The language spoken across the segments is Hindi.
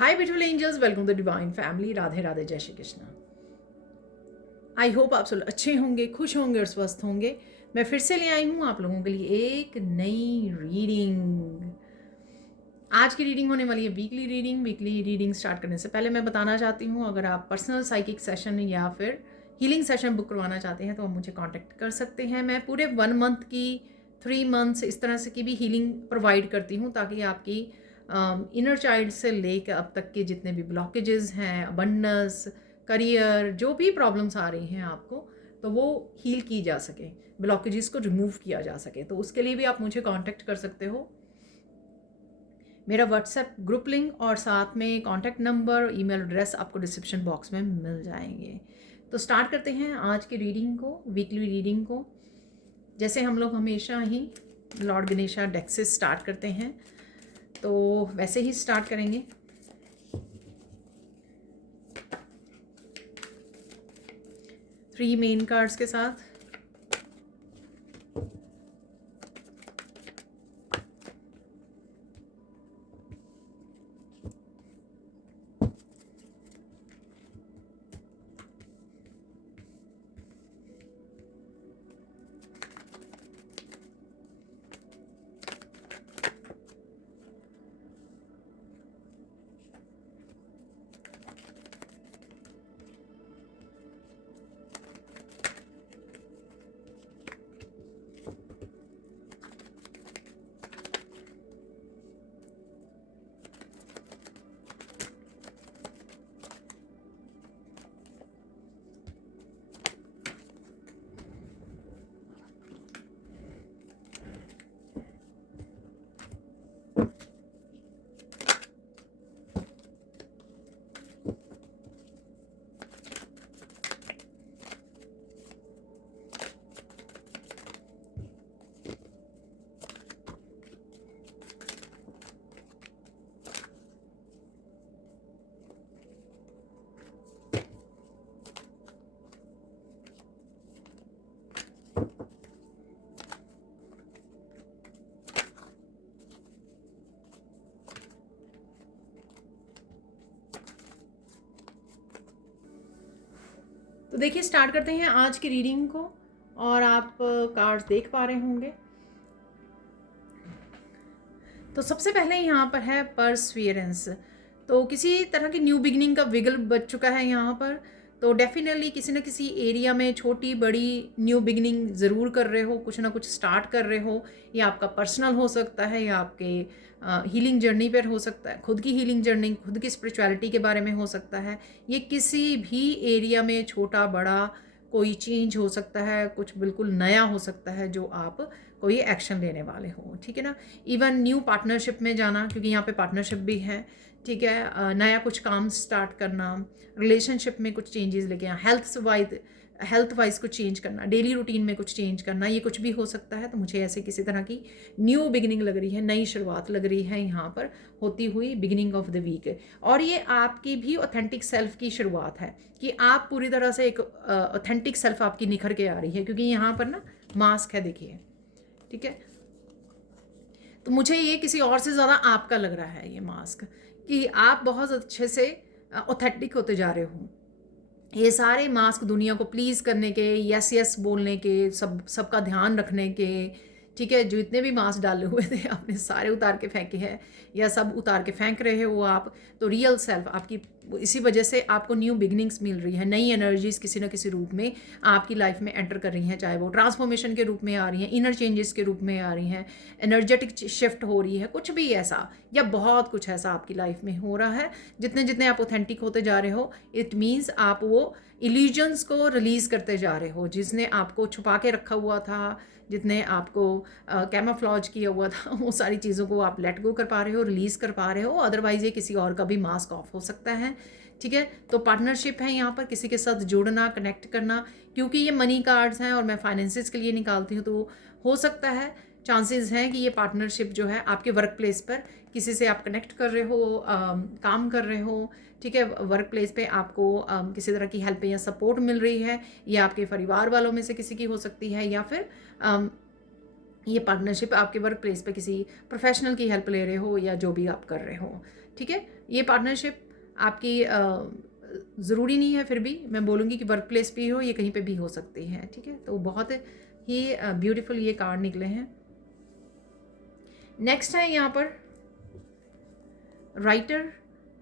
Hi beautiful angels, welcome to divine family. Radhe Radhe, जय श्री कृष्ण। आई होप आप सब अच्छे होंगे, खुश होंगे और स्वस्थ होंगे। मैं फिर से ले आई हूँ आप लोगों के लिए एक नई रीडिंग। आज की रीडिंग होने वाली है weekly reading. Weekly reading start करने से पहले मैं बताना चाहती हूँ, अगर आप पर्सनल साइकिक सेशन या फिर हीलिंग सेशन बुक करवाना चाहते हैं तो आप मुझे कांटेक्ट कर सकते हैं। मैं पूरे 1 मंथ की, 3 मंथ्स इस तरह से की भी हीलिंग प्रोवाइड करती हूँ, ताकि आपकी इनर चाइल्ड से लेकर अब तक के जितने भी ब्लॉकेजेस हैं, अबंडेंस, करियर, जो भी प्रॉब्लम्स आ रही हैं आपको, तो वो हील की जा सके, ब्लॉकेजेस को रिमूव किया जा सके। तो उसके लिए भी आप मुझे कांटेक्ट कर सकते हो। मेरा व्हाट्सएप ग्रुप लिंक और साथ में कॉन्टैक्ट नंबर, ईमेल एड्रेस आपको डिस्क्रिप्शन बॉक्स में मिल जाएंगे। तो स्टार्ट करते हैं आज की रीडिंग को, वीकली रीडिंग को। जैसे हम लोग हमेशा ही लॉर्ड गणेशा डेक से स्टार्ट करते हैं, तो वैसे ही स्टार्ट करेंगे। थ्री मेन कार्ड्स के साथ। तो देखिए, स्टार्ट करते हैं आज की रीडिंग को। और आप कार्ड्स देख पा रहे होंगे। तो सबसे पहले यहाँ पर है परसवियरेंस। तो किसी तरह की न्यू बिगिनिंग का विगल बच चुका है यहाँ पर। तो डेफिनेटली किसी न किसी एरिया में छोटी बड़ी न्यू बिगिनिंग ज़रूर कर रहे हो, कुछ ना कुछ स्टार्ट कर रहे हो। या आपका पर्सनल हो सकता है, या आपके हीलिंग जर्नी पर हो सकता है, खुद की हीलिंग जर्नी, खुद की स्पिरिचुअलिटी के बारे में हो सकता है। ये किसी भी एरिया में छोटा बड़ा कोई चेंज हो सकता है, कुछ बिल्कुल नया हो सकता है जो आप कोई एक्शन लेने वाले हो। ठीक है ना। इवन न्यू पार्टनरशिप में जाना, क्योंकि यहाँ पे पार्टनरशिप भी है। ठीक है। नया कुछ काम स्टार्ट करना, रिलेशनशिप में कुछ चेंजेस लेके आना, हेल्थ वाइज कुछ चेंज करना, डेली रूटीन में कुछ चेंज करना, ये कुछ भी हो सकता है। तो मुझे ऐसे किसी तरह की न्यू बिगिनिंग लग रही है, नई शुरुआत लग रही है यहाँ पर होती हुई, बिगिनिंग ऑफ द वीक। और ये आपकी भी ऑथेंटिक सेल्फ की शुरुआत है, कि आप पूरी तरह से एक ऑथेंटिक सेल्फ आपकी निखर के आ रही है, क्योंकि यहाँ पर ना मास्क है, देखिए। ठीक है। तो मुझे ये किसी और से ज़्यादा आपका लग रहा है ये मास्क, कि आप बहुत अच्छे से ऑथेंटिक होते जा रहे हो। ये सारे मास्क दुनिया को प्लीज़ करने के, यस यस बोलने के, सबका ध्यान रखने के, ठीक है, जो इतने भी मास्क डाले हुए थे आपने सारे उतार के फेंके हैं, या सब उतार के फेंक रहे हो आप। तो रियल सेल्फ आपकी, इसी वजह से आपको न्यू बिगनिंग्स मिल रही है, नई एनर्जीज किसी न किसी रूप में आपकी लाइफ में एंटर कर रही हैं, चाहे वो ट्रांसफॉर्मेशन के रूप में आ रही हैं, इनर चेंजेस के रूप में आ रही हैं, एनर्जेटिक शिफ्ट हो रही है, कुछ भी ऐसा या बहुत कुछ ऐसा आपकी लाइफ में हो रहा है। जितने जितने आप ऑथेंटिक होते जा रहे हो, इट मीन्स आप वो इल्यूजन्स को रिलीज करते जा रहे हो, जिसने आपको छुपा के रखा हुआ था, जितने आपको कैमोफ्लॉज किया हुआ था, वो सारी चीज़ों को आप लेट गो कर पा रहे हो, रिलीज़ कर पा रहे हो। अदरवाइज़ ये किसी और का भी मास्क ऑफ हो सकता है। ठीक है। तो पार्टनरशिप है यहाँ पर, किसी के साथ जुड़ना, कनेक्ट करना, क्योंकि ये मनी कार्ड्स हैं और मैं फाइनेंसिस के लिए निकालती हूँ, तो हो सकता है, चांसेस हैं कि ये पार्टनरशिप जो है आपके वर्क प्लेस पर किसी से आप कनेक्ट कर रहे हो, काम कर रहे हो। ठीक है। वर्क प्लेस पे आपको किसी तरह की हेल्प या सपोर्ट मिल रही है, या आपके परिवार वालों में से किसी की हो सकती है, या फिर ये पार्टनरशिप आपके वर्क प्लेस पे किसी प्रोफेशनल की हेल्प ले रहे हो, या जो भी आप कर रहे हो। ठीक है। ये पार्टनरशिप आपकी ज़रूरी नहीं है, फिर भी मैं बोलूँगी कि वर्क प्लेस पे हो, ये कहीं पे भी हो सकती है, ठीक है। तो बहुत ही ब्यूटीफुल ये कार्ड निकले हैं। नेक्स्ट है यहाँ पर राइटर,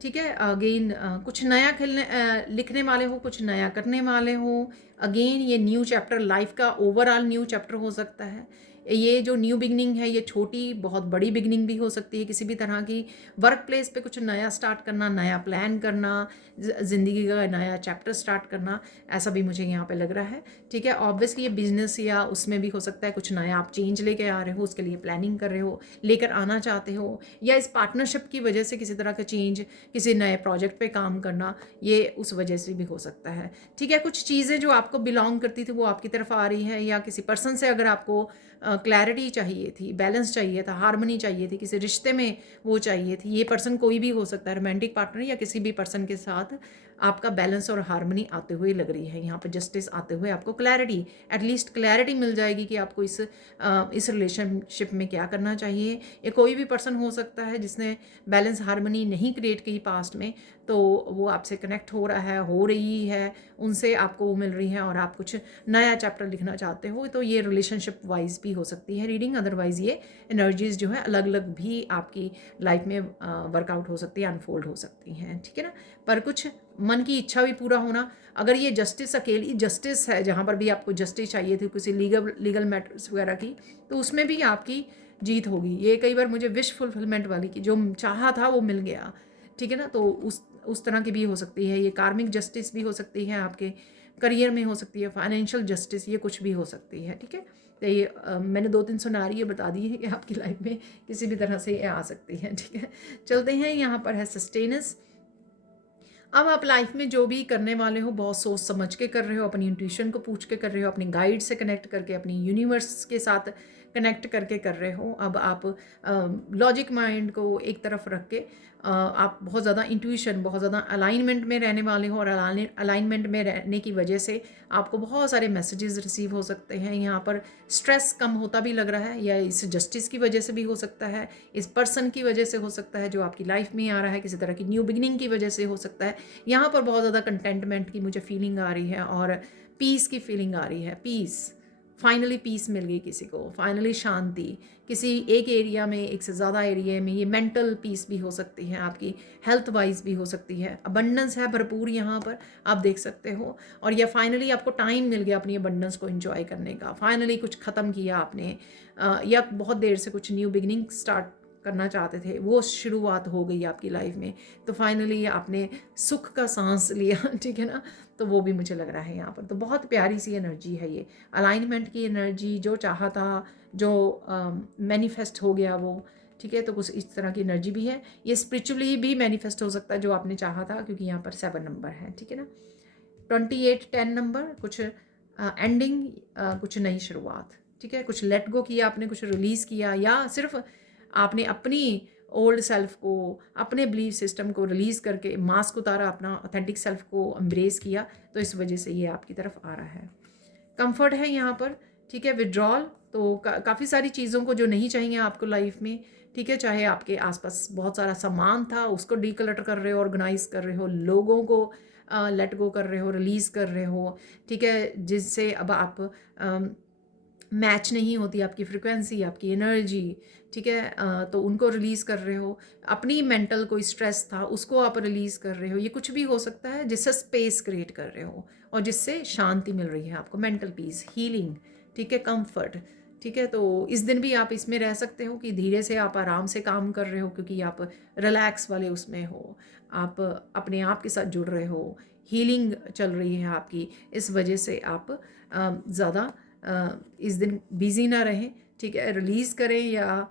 ठीक है। अगेन कुछ नया लिखने वाले हो, कुछ नया करने वाले हो। अगेन ये न्यू चैप्टर, लाइफ का ओवरऑल न्यू चैप्टर हो सकता है। ये जो न्यू बिगनिंग है, ये छोटी बहुत बड़ी बिगनिंग भी हो सकती है किसी भी तरह की। वर्क प्लेस पे कुछ नया स्टार्ट करना, नया प्लान करना, ज़िंदगी का नया चैप्टर स्टार्ट करना, ऐसा भी मुझे यहाँ पे लग रहा है, ठीक है। ऑब्वियसली ये बिजनेस या उसमें भी हो सकता है, कुछ नया आप चेंज लेके आ रहे हो, उसके लिए प्लानिंग कर रहे हो, लेकर आना चाहते हो, या इस पार्टनरशिप की वजह से किसी तरह का चेंज, किसी नए प्रोजेक्ट पे काम करना, ये उस वजह से भी हो सकता है, ठीक है। कुछ चीज़ें जो आपको बिलोंग करती थी वो आपकी तरफ आ रही है, या किसी पर्सन से अगर आपको क्लैरिटी चाहिए थी, बैलेंस चाहिए था, हार्मनी चाहिए थी, किसी रिश्ते में वो चाहिए थी, ये पर्सन कोई भी हो सकता है, रोमांटिक पार्टनर या किसी भी पर्सन के साथ आपका बैलेंस और हार्मनी आते हुए लग रही है। यहाँ पर जस्टिस आते हुए आपको क्लैरिटी, एटलीस्ट क्लैरिटी मिल जाएगी कि आपको इस रिलेशनशिप में क्या करना चाहिए। ये कोई भी पर्सन हो सकता है जिसने बैलेंस हार्मनी नहीं क्रिएट की पास्ट में, तो वो आपसे कनेक्ट हो रहा है, हो रही है, उनसे आपको वो मिल रही है और आप कुछ नया चैप्टर लिखना चाहते हो, तो ये रिलेशनशिप वाइज भी हो सकती है रीडिंग। अदरवाइज ये एनर्जीज जो है अलग अलग भी आपकी लाइफ में वर्कआउट हो सकती है, अनफोल्ड हो सकती हैं, ठीक है ना। पर कुछ मन की इच्छा भी पूरा होना, अगर ये जस्टिस अकेली जस्टिस है, जहाँ पर भी आपको जस्टिस चाहिए थी किसी लीगल मैटर्स वगैरह की, तो उसमें भी आपकी जीत होगी। ये कई बार मुझे विश फुलफिलमेंट वाली की, जो चाहा था वो मिल गया, ठीक है ना। तो उस तरह की भी हो सकती है। ये कार्मिक जस्टिस भी हो सकती है, आपके करियर में हो सकती है, फाइनेंशियल जस्टिस, ये कुछ भी हो सकती है, ठीक है। तो ये मैंने 2-3 सिनेरियो बता दी है कि आपकी लाइफ में किसी भी तरह से ये आ सकती है, ठीक है। चलते हैं, यहाँ पर है सस्टेनेंस। अब आप लाइफ में जो भी करने वाले हो, बहुत सोच समझ के कर रहे हो, अपनी इंट्यूशन को पूछ के कर रहे हो, अपनी गाइड से कनेक्ट करके, अपनी यूनिवर्स के साथ कनेक्ट करके कर रहे हो। अब आप लॉजिक माइंड को एक तरफ रख के आप बहुत ज़्यादा इंट्यूशन, बहुत ज़्यादा अलाइनमेंट में रहने वाले हो, और अलाइनमेंट में रहने की वजह से आपको बहुत सारे मैसेजेस रिसीव हो सकते हैं। यहाँ पर स्ट्रेस कम होता भी लग रहा है, या इस जस्टिस की वजह से भी हो सकता है, इस पर्सन की वजह से हो सकता है जो आपकी लाइफ में आ रहा है, किसी तरह की न्यू बिगिनिंग की वजह से हो सकता है। यहाँ पर बहुत ज़्यादा कंटेंटमेंट की मुझे फीलिंग आ रही है, और पीस की फीलिंग आ रही है। पीस, फाइनली पीस मिल गई किसी को, फाइनली शांति किसी एक एरिया में, एक से ज़्यादा एरिया में। ये मेंटल पीस भी हो सकती है, आपकी हेल्थ वाइज भी हो सकती है। अबंडेंस है भरपूर यहाँ पर, आप देख सकते हो। और यह फाइनली आपको टाइम मिल गया अपनी अबंडेंस को एंजॉय करने का। फाइनली कुछ ख़त्म किया आपने, या बहुत देर से कुछ न्यू बिगिनिंग स्टार्ट करना चाहते थे, वो शुरुआत हो गई आपकी लाइफ में। तो फाइनली आपने सुख का सांस लिया, ठीक है ना। तो वो भी मुझे लग रहा है यहाँ पर। तो बहुत प्यारी सी एनर्जी है ये, अलाइनमेंट की एनर्जी, जो चाहा था, जो मैनिफेस्ट हो गया वो, ठीक है। तो कुछ इस तरह की एनर्जी भी है। ये स्पिरिचुअली भी मैनिफेस्ट हो सकता है जो आपने चाहा था, क्योंकि यहाँ पर 7 नंबर है, ठीक है ना। 28-10 नंबर, कुछ एंडिंग, कुछ नई शुरुआत, ठीक है। कुछ लेट गो किया आपने, कुछ रिलीज़ किया, या सिर्फ आपने अपनी ओल्ड सेल्फ को, अपने बिलीफ सिस्टम को रिलीज़ करके मास्क उतारा, अपना ऑथेंटिक सेल्फ को एम्ब्रेस किया। तो इस वजह से ये आपकी तरफ आ रहा है। कंफर्ट है यहाँ पर, ठीक है। विड्रॉल, तो काफ़ी सारी चीज़ों को जो नहीं चाहिए आपको लाइफ में, ठीक है। चाहे आपके आसपास बहुत सारा सामान था, उसको डीक्लटर कर रहे हो, ऑर्गेनाइज कर रहे हो, लोगों को लेट गो कर रहे हो, रिलीज़ कर रहे हो, ठीक है। जिससे अब आप मैच नहीं होती आपकी फ्रिक्वेंसी, आपकी एनर्जी, ठीक है। तो उनको रिलीज़ कर रहे हो। अपनी मेंटल कोई स्ट्रेस था, उसको आप रिलीज़ कर रहे हो। ये कुछ भी हो सकता है जिससे स्पेस क्रिएट कर रहे हो, और जिससे शांति मिल रही है आपको, मेंटल पीस, हीलिंग, ठीक है, कंफर्ट, ठीक है। तो इस दिन भी आप इसमें रह सकते हो कि धीरे से आप आराम से काम कर रहे हो, क्योंकि आप रिलैक्स वाले उसमें हो, आप अपने आप के साथ जुड़ रहे हो, हीलिंग चल रही है आपकी। इस वजह से आप ज़्यादा इस दिन बिज़ी ना रहें, ठीक है। रिलीज़ करें, या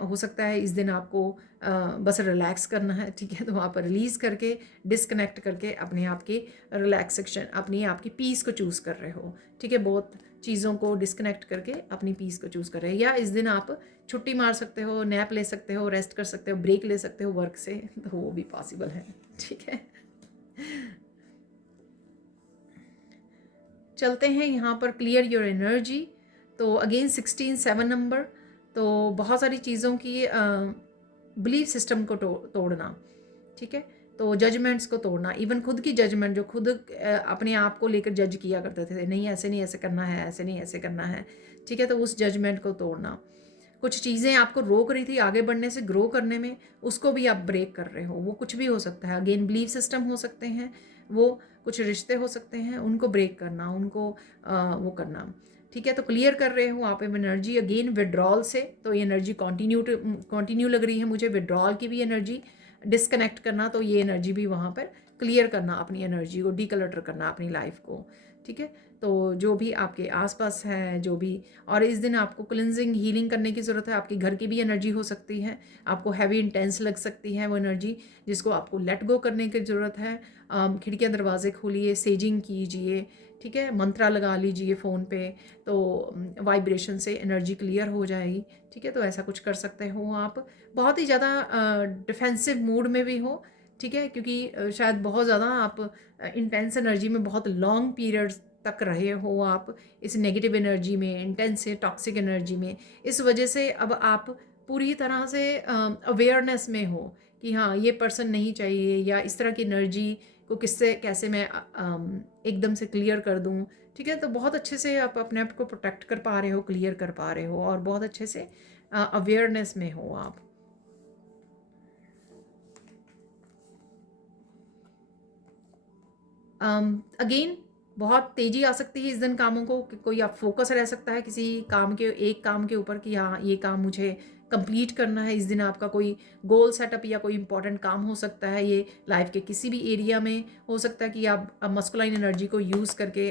हो सकता है इस दिन आपको बस रिलैक्स करना है, ठीक है। तो आप रिलीज़ करके, डिस्कनेक्ट करके अपने आप के रिलैक्सेशन, अपनी आपकी पीस को चूज़ कर रहे हो, ठीक है। बहुत चीज़ों को डिस्कनेक्ट करके अपनी पीस को चूज़ कर रहे हैं। या इस दिन आप छुट्टी मार सकते हो, नैप ले सकते हो, रेस्ट कर सकते हो, ब्रेक ले सकते हो वर्क से, तो वो भी पॉसिबल है, ठीक है। चलते हैं यहाँ पर, क्लियर योर एनर्जी। तो अगेन 16-7 नंबर, तो बहुत सारी चीज़ों की बिलीफ सिस्टम को तोड़ना, ठीक है। तो जजमेंट्स को तोड़ना, इवन खुद की जजमेंट जो खुद अपने आप को लेकर जज किया करते थे, नहीं ऐसे नहीं ऐसे करना है, ऐसे नहीं ऐसे करना है, ठीक है। तो उस जजमेंट को तोड़ना, कुछ चीज़ें आपको रोक रही थी आगे बढ़ने से, ग्रो करने में, उसको भी आप ब्रेक कर रहे हो। वो कुछ भी हो सकता है, अगेन बिलीफ सिस्टम हो सकते हैं, वो कुछ रिश्ते हो सकते हैं, उनको ब्रेक करना, उनको वो करना, ठीक है। तो क्लियर कर रहे हो आप एनर्जी अगेन विड्रॉल से। तो ये एनर्जी कंटिन्यू लग रही है मुझे, विड्रॉल की भी एनर्जी, डिस्कनेक्ट करना, तो ये एनर्जी भी वहाँ पर क्लियर करना, अपनी एनर्जी को डीक्लटर करना, अपनी लाइफ को, ठीक है। तो जो भी आपके आसपास है, जो भी, और इस दिन आपको क्लिनजिंग हीलिंग करने की ज़रूरत है। आपके घर की भी एनर्जी हो सकती है, आपको हैवी इंटेंस लग सकती है वो एनर्जी, जिसको आपको लेट गो करने की ज़रूरत है। खिड़कियाँ दरवाजे खोलिए, सेजिंग कीजिए, ठीक है, मंत्रा लगा लीजिए फ़ोन पे, तो वाइब्रेशन से एनर्जी क्लियर हो जाएगी, ठीक है। तो ऐसा कुछ कर सकते हो आप। बहुत ही ज़्यादा डिफेंसिव मूड में भी हो, ठीक है, क्योंकि शायद बहुत ज़्यादा आप इंटेंस एनर्जी में बहुत लॉन्ग पीरियड्स तक रहे हो आप इस नेगेटिव एनर्जी में, इंटेंस टॉक्सिक एनर्जी में। इस वजह से अब आप पूरी तरह से अवेयरनेस में हो कि हाँ ये पर्सन नहीं चाहिए, या इस तरह की एनर्जी को किससे कैसे मैं एकदम से क्लियर कर दूँ, ठीक है। तो बहुत अच्छे से आप अपने आप को प्रोटेक्ट कर पा रहे हो, क्लियर कर पा रहे हो, और बहुत अच्छे से अवेयरनेस में हो आप। अगेन बहुत तेज़ी आ सकती है इस दिन कामों को, कोई आप फोकस रह सकता है किसी काम के, एक काम के ऊपर कि हाँ ये काम मुझे कंप्लीट करना है। इस दिन आपका कोई गोल सेटअप या कोई इंपॉर्टेंट काम हो सकता है, ये लाइफ के किसी भी एरिया में हो सकता है कि आप मस्कुलाइन एनर्जी को यूज़ करके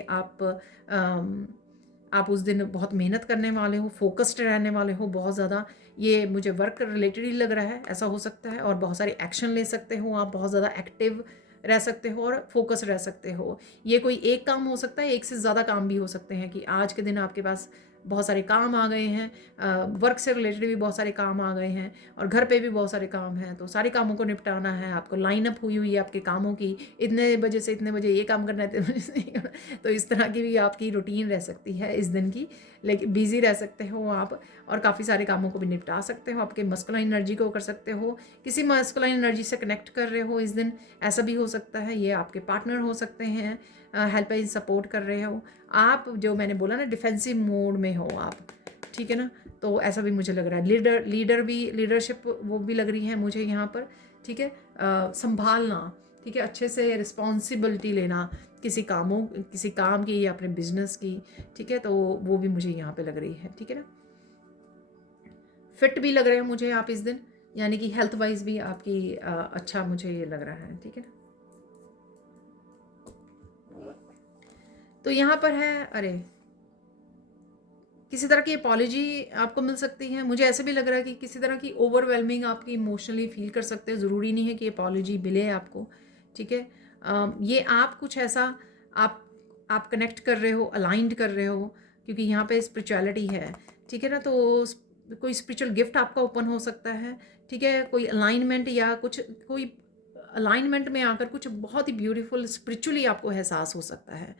आप उस दिन बहुत मेहनत करने वाले हो, फोकस्ड रहने वाले हो बहुत ज़्यादा। ये मुझे वर्क रिलेटेड ही लग रहा है, ऐसा हो सकता है। और बहुत सारे एक्शन ले सकते हो आप, बहुत ज़्यादा एक्टिव रह सकते हो और फोकस रह सकते हो। ये कोई एक काम हो सकता है, एक से ज़्यादा काम भी हो सकते हैं कि आज के दिन आपके पास बहुत सारे काम आ गए हैं, वर्क से रिलेटेड भी बहुत सारे काम आ गए हैं, और घर पे भी बहुत सारे काम हैं। तो सारे कामों को निपटाना है आपको, लाइनअप हुई है आपके कामों की, इतने बजे से इतने बजे ये काम करना है, इतने बजे से ये करना है। तो इस तरह की भी आपकी रूटीन रह सकती है इस दिन की, लेकिन बिजी रह सकते हो आप, और काफ़ी सारे कामों को भी निपटा सकते हो। आपके मस्कुलाइन एनर्जी को कर सकते हो, किसी मस्कुलाइन एनर्जी से कनेक्ट कर रहे हो इस दिन, ऐसा भी हो सकता है। ये आपके पार्टनर हो सकते हैं, हेल्प एंड सपोर्ट कर रहे हो आप, जो मैंने बोला ना डिफेंसिव मोड में हो आप, ठीक है ना। तो ऐसा भी मुझे लग रहा है। लीडर भी, लीडरशिप वो भी लग रही है मुझे यहाँ पर, ठीक है। संभालना, ठीक है, अच्छे से रिस्पॉन्सिबिलिटी लेना किसी काम की या अपने बिजनेस की, ठीक है। तो वो भी मुझे यहाँ पे लग रही है, ठीक है ना। फिट भी लग रहे हैं मुझे आप इस दिन, यानी कि हेल्थ वाइज भी आपकी अच्छा मुझे ये लग रहा है, ठीक है ना। तो यहाँ पर है, अरे किसी तरह की अपॉलॉजी आपको मिल सकती है। मुझे ऐसे भी लग रहा है कि किसी तरह की ओवरवेलमिंग आपकी इमोशनली फील कर सकते हो, ज़रूरी नहीं है कि अपॉलॉजी मिले आपको, ठीक है। ये आप कुछ ऐसा आप कनेक्ट कर रहे हो, अलाइंड कर रहे हो, क्योंकि यहाँ पे स्पिरिचुअलिटी है, ठीक है ना। तो कोई स्पिरिचुअल गिफ्ट आपका ओपन हो सकता है, ठीक है। कोई अलाइनमेंट या कुछ, कोई अलाइनमेंट में आकर कुछ बहुत ही ब्यूटीफुल स्पिरिचुअली आपको एहसास हो सकता है,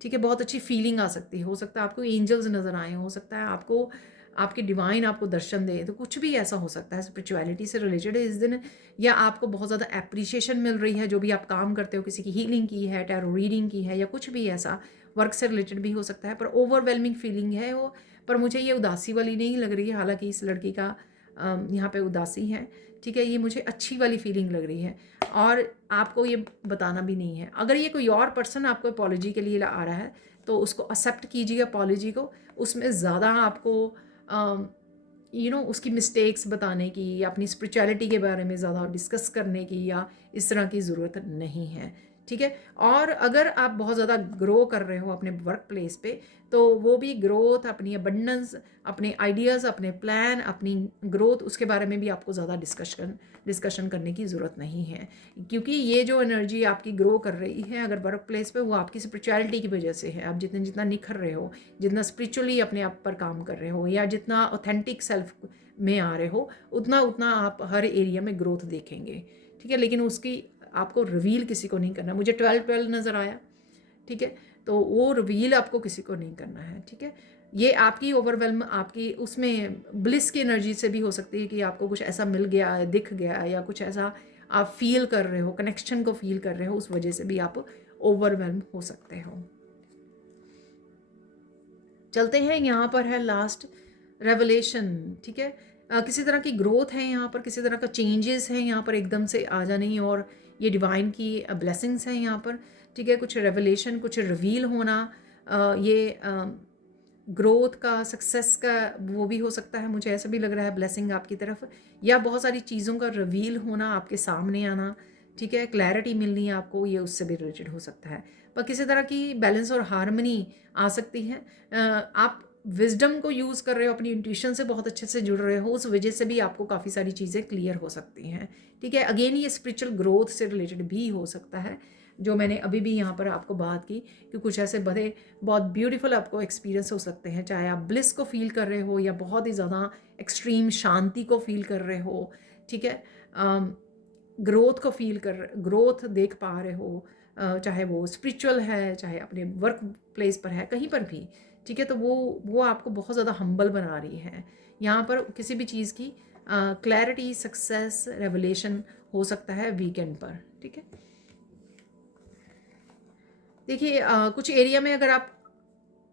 ठीक है। बहुत अच्छी फीलिंग आ सकती है, हो सकता है आपको एंजल्स नज़र आए, हो सकता है आपको आपके डिवाइन आपको दर्शन दे, तो कुछ भी ऐसा हो सकता है स्पिरिचुअलिटी से रिलेटेड इस दिन। या आपको बहुत ज़्यादा एप्रिसिएशन मिल रही है, जो भी आप काम करते हो, किसी की हीलिंग की है, टैरो रीडिंग की है, या कुछ भी ऐसा वर्क से रिलेटेड भी हो सकता है। पर ओवरवेलमिंग फीलिंग है वो, पर मुझे ये उदासी वाली नहीं लग रही है। हालांकि इस लड़की का यहाँ पे उदासी है, ठीक है। ये मुझे अच्छी वाली फीलिंग लग रही है, और आपको ये बताना भी नहीं है। अगर ये कोई और पर्सन आपको अपॉलॉजी के लिए आ रहा है, तो उसको एक्सेप्ट कीजिए अपॉलॉजी को। उसमें ज़्यादा आपको उसकी मिस्टेक्स बताने की, या अपनी स्पिरिचुअलिटी के बारे में ज़्यादा डिस्कस करने की, या इस तरह की ज़रूरत नहीं है, ठीक है। और अगर आप बहुत ज़्यादा ग्रो कर रहे हो अपने वर्क प्लेस पे, तो वो भी ग्रोथ, अपनी अबंडेंस, अपने आइडियाज़, अपने प्लान, अपनी ग्रोथ, उसके बारे में भी आपको ज़्यादा डिस्कशन करने की ज़रूरत नहीं है। क्योंकि ये जो एनर्जी आपकी ग्रो कर रही है अगर वर्क प्लेस पे, वो आपकी स्पिरिचुअलिटी की वजह से है। आप जितना निखर रहे हो, जितना स्पिरिचुअली अपने आप पर काम कर रहे हो, या जितना ऑथेंटिक सेल्फ में आ रहे हो, उतना आप हर एरिया में ग्रोथ देखेंगे, ठीक है। लेकिन उसकी आपको रिवील किसी को नहीं करना। मुझे 12-12 नज़र आया, ठीक है। तो वो रिवील आपको किसी को नहीं करना है, ठीक है। ये आपकी ओवरवेलम, आपकी उसमें ब्लिस की एनर्जी से भी हो सकती है कि आपको कुछ ऐसा मिल गया है, दिख गया है, या कुछ ऐसा आप फील कर रहे हो, कनेक्शन को फील कर रहे हो, उस वजह से भी आप ओवरवेलम हो सकते हो। चलते हैं, यहाँ पर है लास्ट रेवलेशन, ठीक है। किसी तरह की ग्रोथ है यहाँ पर, किसी तरह का चेंजेस है यहाँ पर, एकदम से आ जानी, और ये डिवाइन की ब्लेसिंग्स हैं यहाँ पर, ठीक है। कुछ रेवलेशन, कुछ रिवील होना, ये ग्रोथ का, सक्सेस का वो भी हो सकता है, मुझे ऐसा भी लग रहा है ब्लेसिंग आपकी तरफ, या बहुत सारी चीज़ों का रिवील होना, आपके सामने आना, ठीक है। क्लैरिटी मिलनी है आपको, ये उससे भी रिलेटेड हो सकता है। पर किसी तरह की बैलेंस और हार्मनी आ सकती है। आप विजडम को यूज़ कर रहे हो, अपनी इंट्यूशन से बहुत अच्छे से जुड़ रहे हो, उस वजह से भी आपको काफ़ी सारी चीज़ें क्लियर हो सकती हैं, ठीक है। अगेन ये स्पिरिचुअल ग्रोथ से रिलेटेड भी हो सकता है, जो मैंने अभी भी यहाँ पर आपको बात की कि कुछ ऐसे बड़े बहुत ब्यूटीफुल आपको एक्सपीरियंस हो सकते हैं, चाहे आप ब्लिस को फील कर रहे हो या बहुत ही ज़्यादा एक्सट्रीम शांति को फील कर रहे हो, ठीक है। ग्रोथ को फील कर, ग्रोथ देख पा रहे हो, चाहे वो स्पिरिचुअल है, चाहे अपने वर्क प्लेस पर है, कहीं पर भी, ठीक है। तो वो आपको बहुत ज़्यादा हम्बल बना रही है। यहाँ पर किसी भी चीज़ की क्लैरिटी, सक्सेस, रेवलेशन हो सकता है वीकेंड पर, ठीक है। देखिए, कुछ एरिया में अगर आप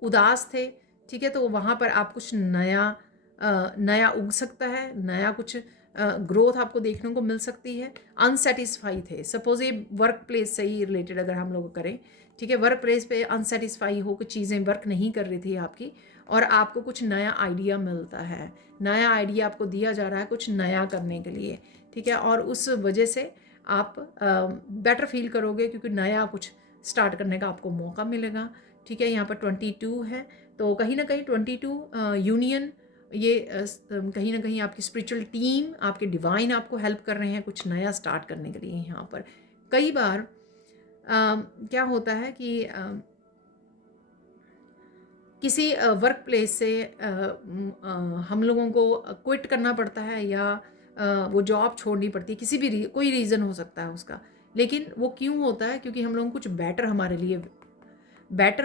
उदास थे, ठीक है, तो वहाँ पर आप कुछ नया उग सकता है, नया कुछ ग्रोथ आपको देखने को मिल सकती है। अनसेटिस्फाई थे, सपोज ये वर्क प्लेस से ही रिलेटेड अगर हम लोग करें, ठीक है, वर्क प्लेस पे अनसेटिस्फाई हो, कुछ चीज़ें वर्क नहीं कर रही थी आपकी, और आपको कुछ नया आइडिया मिलता है, नया आइडिया आपको दिया जा रहा है कुछ नया करने के लिए, ठीक है। और उस वजह से आप बेटर फील करोगे, क्योंकि नया कुछ स्टार्ट करने का आपको मौका मिलेगा, ठीक है। यहाँ पर 22 है, तो कहीं ना कहीं 22 यूनियन, ये कहीं ना कहीं आपकी स्पिरिचुअल टीम, आपके डिवाइन आपको हेल्प कर रहे हैं कुछ नया स्टार्ट करने के लिए। यहाँ पर कई बार क्या होता है कि किसी वर्क प्लेस से हम लोगों को क्विट करना पड़ता है, या वो जॉब छोड़नी पड़ती है, किसी भी कोई रीज़न हो सकता है उसका, लेकिन वो क्यों होता है? क्योंकि हम लोगों को कुछ बेटर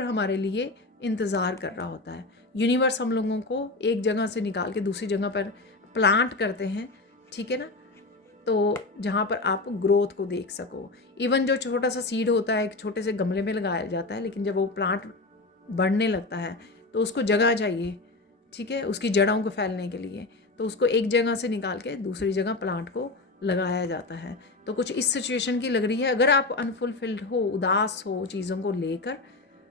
हमारे लिए इंतज़ार कर रहा होता है। यूनिवर्स हम लोगों को एक जगह से निकाल के दूसरी जगह पर प्लांट करते हैं, ठीक है ना, तो जहाँ पर आप ग्रोथ को देख सको। इवन जो छोटा सा सीड होता है, एक छोटे से गमले में लगाया जाता है, लेकिन जब वो प्लांट बढ़ने लगता है तो उसको जगह चाहिए, ठीक है, उसकी जड़ों को फैलने के लिए, तो उसको एक जगह से निकाल के दूसरी जगह प्लांट को लगाया जाता है। तो कुछ इस सिचुएशन की लग रही है। अगर आप अनफुलफिल्ड हो, उदास हो चीज़ों को लेकर,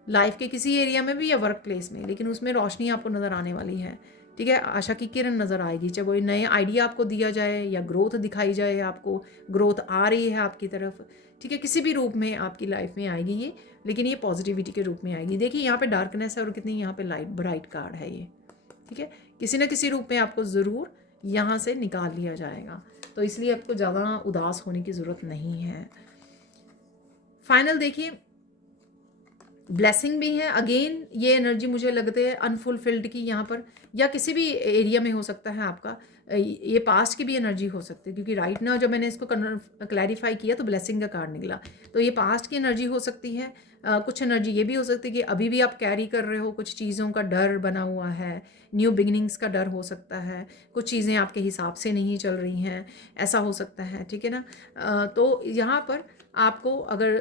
लाइफ के किसी एरिया में भी या वर्क प्लेस में, लेकिन उसमें रोशनी आपको नज़र आने वाली है, ठीक है, आशा की किरण नज़र आएगी, चाहे वो नए आइडिया आपको दिया जाए या ग्रोथ दिखाई जाए, आपको ग्रोथ आ रही है आपकी तरफ, ठीक है, किसी भी रूप में आपकी लाइफ में आएगी ये, लेकिन ये पॉजिटिविटी के रूप में आएगी। देखिए यहाँ पे डार्कनेस है और कितनी यहाँ पे लाइट ब्राइट कार्ड है ये, ठीक है, किसी न किसी रूप में आपको ज़रूर यहाँ से निकाल लिया जाएगा, तो इसलिए आपको ज़्यादा उदास होने की ज़रूरत नहीं है। फाइनल देखिए, ब्लेसिंग भी है। अगेन ये एनर्जी मुझे लगते है अनफुलफिल्ड की यहाँ पर, या किसी भी एरिया में हो सकता है आपका, ये पास्ट की भी एनर्जी हो सकती है, क्योंकि राइट नाउ जब मैंने इसको क्लैरिफाई किया तो ब्लेसिंग का कार्ड निकला, तो ये पास्ट की एनर्जी हो सकती है। कुछ एनर्जी ये भी हो सकती है कि अभी भी आप कैरी कर रहे हो, कुछ चीज़ों का डर बना हुआ है, न्यू बिगिनिंग्स का डर हो सकता है, कुछ चीज़ें आपके हिसाब से नहीं चल रही हैं, ऐसा हो सकता है, ठीक है ना। तो यहाँ पर आपको अगर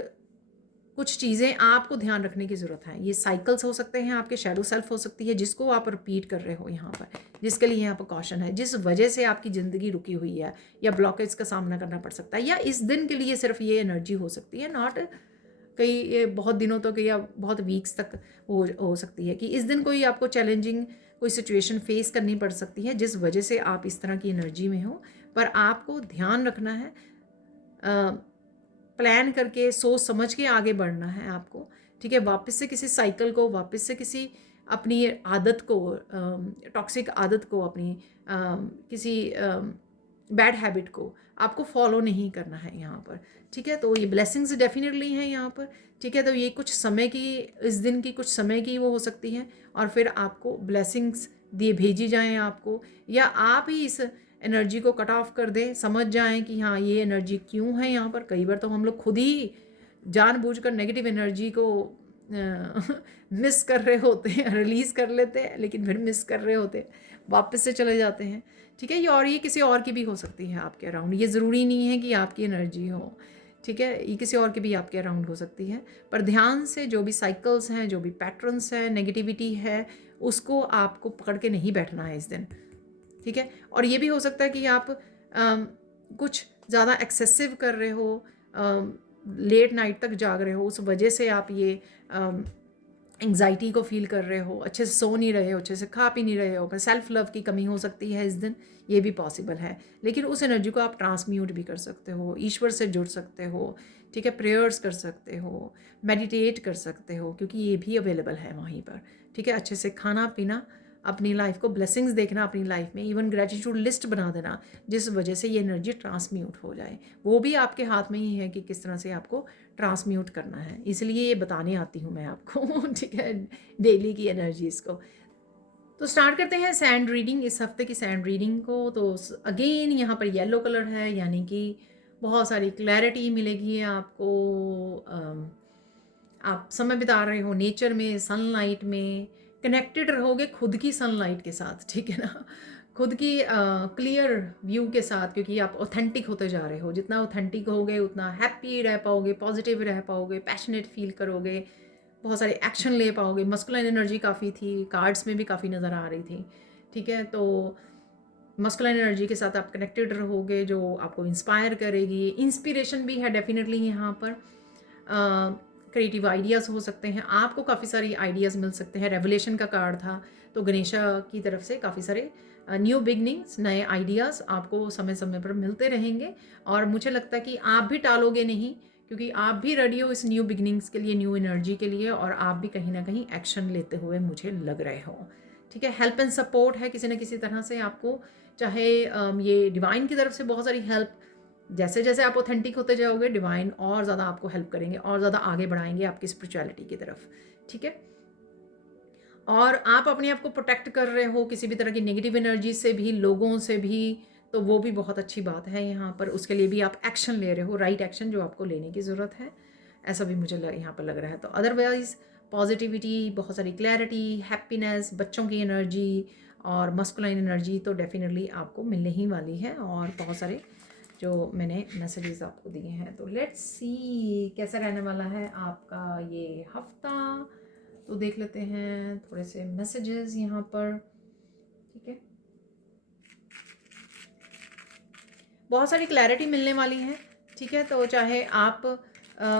कुछ चीज़ें आपको ध्यान रखने की ज़रूरत है। ये साइकिल्स हो सकते हैं, आपके शैडो सेल्फ हो सकती है जिसको आप रिपीट कर रहे हो यहाँ पर, जिसके लिए यहाँ पर कॉशन है, जिस वजह से आपकी ज़िंदगी रुकी हुई है या ब्लॉकेज का सामना करना पड़ सकता है, या इस दिन के लिए सिर्फ ये एनर्जी हो सकती है, नॉट कई ये बहुत दिनों तक या बहुत वीक्स तक हो सकती है कि इस दिन कोई आपको चैलेंजिंग कोई सिचुएशन फेस करनी पड़ सकती है जिस वजह से आप इस तरह की एनर्जी में हो। पर आपको ध्यान रखना है, प्लान करके सोच समझ के आगे बढ़ना है आपको, ठीक है। वापस से किसी साइकिल को, वापस से किसी अपनी आदत को, टॉक्सिक आदत को, अपनी किसी बैड हैबिट को आपको फॉलो नहीं करना है यहाँ पर, ठीक है। तो ये ब्लेसिंग्स डेफिनेटली हैं यहाँ पर, ठीक है। तो ये कुछ समय की, इस दिन की कुछ समय की वो हो सकती हैं, और फिर आपको ब्लेसिंग्स दिए भेजी जाएं आपको, या आप ही इस एनर्जी को कट ऑफ कर दें, समझ जाएं कि हाँ ये एनर्जी क्यों है यहाँ पर। कई बार तो हम लोग खुद ही जानबूझकर नेगेटिव एनर्जी को मिस कर रहे होते हैं, रिलीज़ कर लेते हैं लेकिन फिर मिस कर रहे होते हैं, वापस से चले जाते हैं, ठीक है। ये किसी और की भी हो सकती है आपके अराउंड, ये ज़रूरी नहीं है कि आपकी एनर्जी हो, ठीक है। ये किसी और की भी आपके अराउंड हो सकती है, पर ध्यान से जो भी साइकिल्स हैं, जो भी पैटर्न्स हैं, नेगेटिविटी है, उसको आपको पकड़ के नहीं बैठना है इस दिन, ठीक है। और ये भी हो सकता है कि आप कुछ ज़्यादा एक्सेसिव कर रहे हो, लेट नाइट तक जाग रहे हो, उस वजह से आप ये एंग्जाइटी को फील कर रहे हो, अच्छे से सो नहीं रहे हो, अच्छे से खा पी नहीं रहे हो, सेल्फ लव की कमी हो सकती है इस दिन, ये भी पॉसिबल है। लेकिन उस एनर्जी को आप ट्रांसम्यूट भी कर सकते हो, ईश्वर से जुड़ सकते हो, ठीक है, प्रेयर्स कर सकते हो, मेडिटेट कर सकते हो, क्योंकि ये भी अवेलेबल है वहीं पर, ठीक है। अच्छे से खाना पीना, अपनी लाइफ को ब्लेसिंग्स देखना अपनी लाइफ में, इवन ग्रेटिट्यूड लिस्ट बना देना, जिस वजह से ये एनर्जी ट्रांसम्यूट हो जाए, वो भी आपके हाथ में ही है कि किस तरह से आपको ट्रांसम्यूट करना है। इसलिए ये बताने आती हूँ मैं आपको ठीक है, डेली की एनर्जीज़ को। तो स्टार्ट करते हैं सैंड रीडिंग, इस हफ्ते की सैंड रीडिंग को। तो अगेन यहाँ पर येलो कलर है, यानी कि बहुत सारी क्लैरिटी मिलेगी आपको। आप समय बिता रहे हो नेचर में, सनलाइट में, कनेक्टेड रहोगे खुद की सनलाइट के साथ, ठीक है ना, खुद की क्लियर व्यू के साथ, क्योंकि आप ऑथेंटिक होते जा रहे हो। जितना ऑथेंटिक होगे उतना हैप्पी रह पाओगे, पॉजिटिव रह पाओगे, पैशनेट फील करोगे, बहुत सारे एक्शन ले पाओगे। मस्कुलाइन एनर्जी काफ़ी थी, कार्ड्स में भी काफ़ी नज़र आ रही थी, ठीक है। तो मस्कुलाइन एनर्जी के साथ आप कनेक्टेड रहोगे, जो आपको इंस्पायर करेगी। इंस्पिरेशन भी है डेफिनेटली यहाँ पर। क्रिएटिव आइडियाज़ हो सकते हैं, आपको काफ़ी सारी आइडियाज़ मिल सकते हैं। रेवलेशन का कार्ड था, तो गणेशा की तरफ से काफ़ी सारे न्यू बिगनिंग्स, नए आइडियाज़ आपको समय समय पर मिलते रहेंगे। और मुझे लगता है कि आप भी टालोगे नहीं, क्योंकि आप भी रेडी हो इस न्यू बिगनिंग्स के लिए, न्यू एनर्जी के लिए, और आप भी कहीं ना कहीं एक्शन लेते हुए मुझे लग रहे हो, ठीक है। हेल्प एंड सपोर्ट है किसी न किसी तरह से आपको, चाहे ये डिवाइन की तरफ से बहुत सारी हेल्प, जैसे जैसे आप ऑथेंटिक होते जाओगे डिवाइन और ज़्यादा आपको हेल्प करेंगे और ज़्यादा आगे बढ़ाएंगे आपकी स्पिरिचुअलिटी की तरफ, ठीक है। और आप अपने आप को प्रोटेक्ट कर रहे हो किसी भी तरह की नेगेटिव एनर्जी से भी, लोगों से भी, तो वो भी बहुत अच्छी बात है यहाँ पर। उसके लिए भी आप एक्शन ले रहे हो, राइट एक्शन जो आपको लेने की ज़रूरत है, ऐसा भी मुझे यहाँ पर लग रहा है। तो अदरवाइज़ पॉजिटिविटी, बहुत सारी क्लैरिटी, हैप्पीनेस, बच्चों की एनर्जी और मस्कुलाइन एनर्जी तो डेफिनेटली आपको मिलने ही वाली है, और बहुत सारे जो मैंने मैसेजेस आपको दिए हैं। तो लेट्स सी कैसा रहने वाला है आपका ये हफ्ता। तो देख लेते हैं थोड़े से मैसेजेस यहाँ पर, ठीक है। बहुत सारी क्लैरिटी मिलने वाली है, ठीक है। तो चाहे आप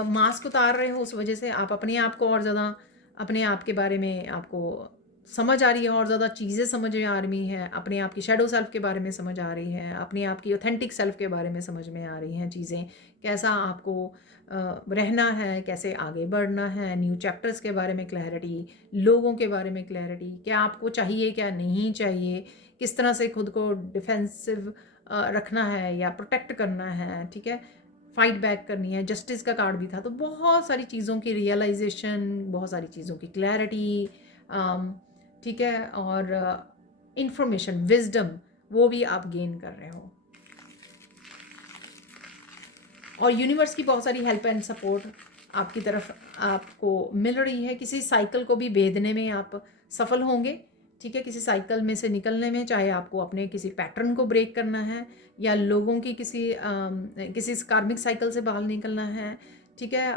मास्क उतार रहे हो, उस वजह से आप अपने आप को और ज़्यादा, अपने आप के बारे में आपको समझ आ रही है, और ज़्यादा चीज़ें समझ में आ रही हैं, अपने आप की शेडो सेल्फ के बारे में समझ आ रही है, अपने आप की ऑथेंटिक सेल्फ के बारे में समझ में आ रही हैं चीज़ें, कैसा आपको रहना है, कैसे आगे बढ़ना है, न्यू चैप्टर्स के बारे में क्लैरिटी, लोगों के बारे में क्लैरिटी, क्या आपको चाहिए क्या नहीं चाहिए, किस तरह से खुद को डिफेंसिव रखना है या प्रोटेक्ट करना है, ठीक है, फाइट बैक करनी है। जस्टिस का कार्ड भी था, तो बहुत सारी चीज़ों की रियलाइजेशन, बहुत सारी चीज़ों की क्लैरिटी, ठीक है, और इंफॉर्मेशन, विजडम, वो भी आप गेन कर रहे हो। और यूनिवर्स की बहुत सारी हेल्प एंड सपोर्ट आपकी तरफ आपको मिल रही है। किसी साइकिल को भी भेदने में आप सफल होंगे, ठीक है, किसी साइकिल में से निकलने में, चाहे आपको अपने किसी पैटर्न को ब्रेक करना है या लोगों की किसी कार्मिक साइकिल से बाहर निकलना है, ठीक है।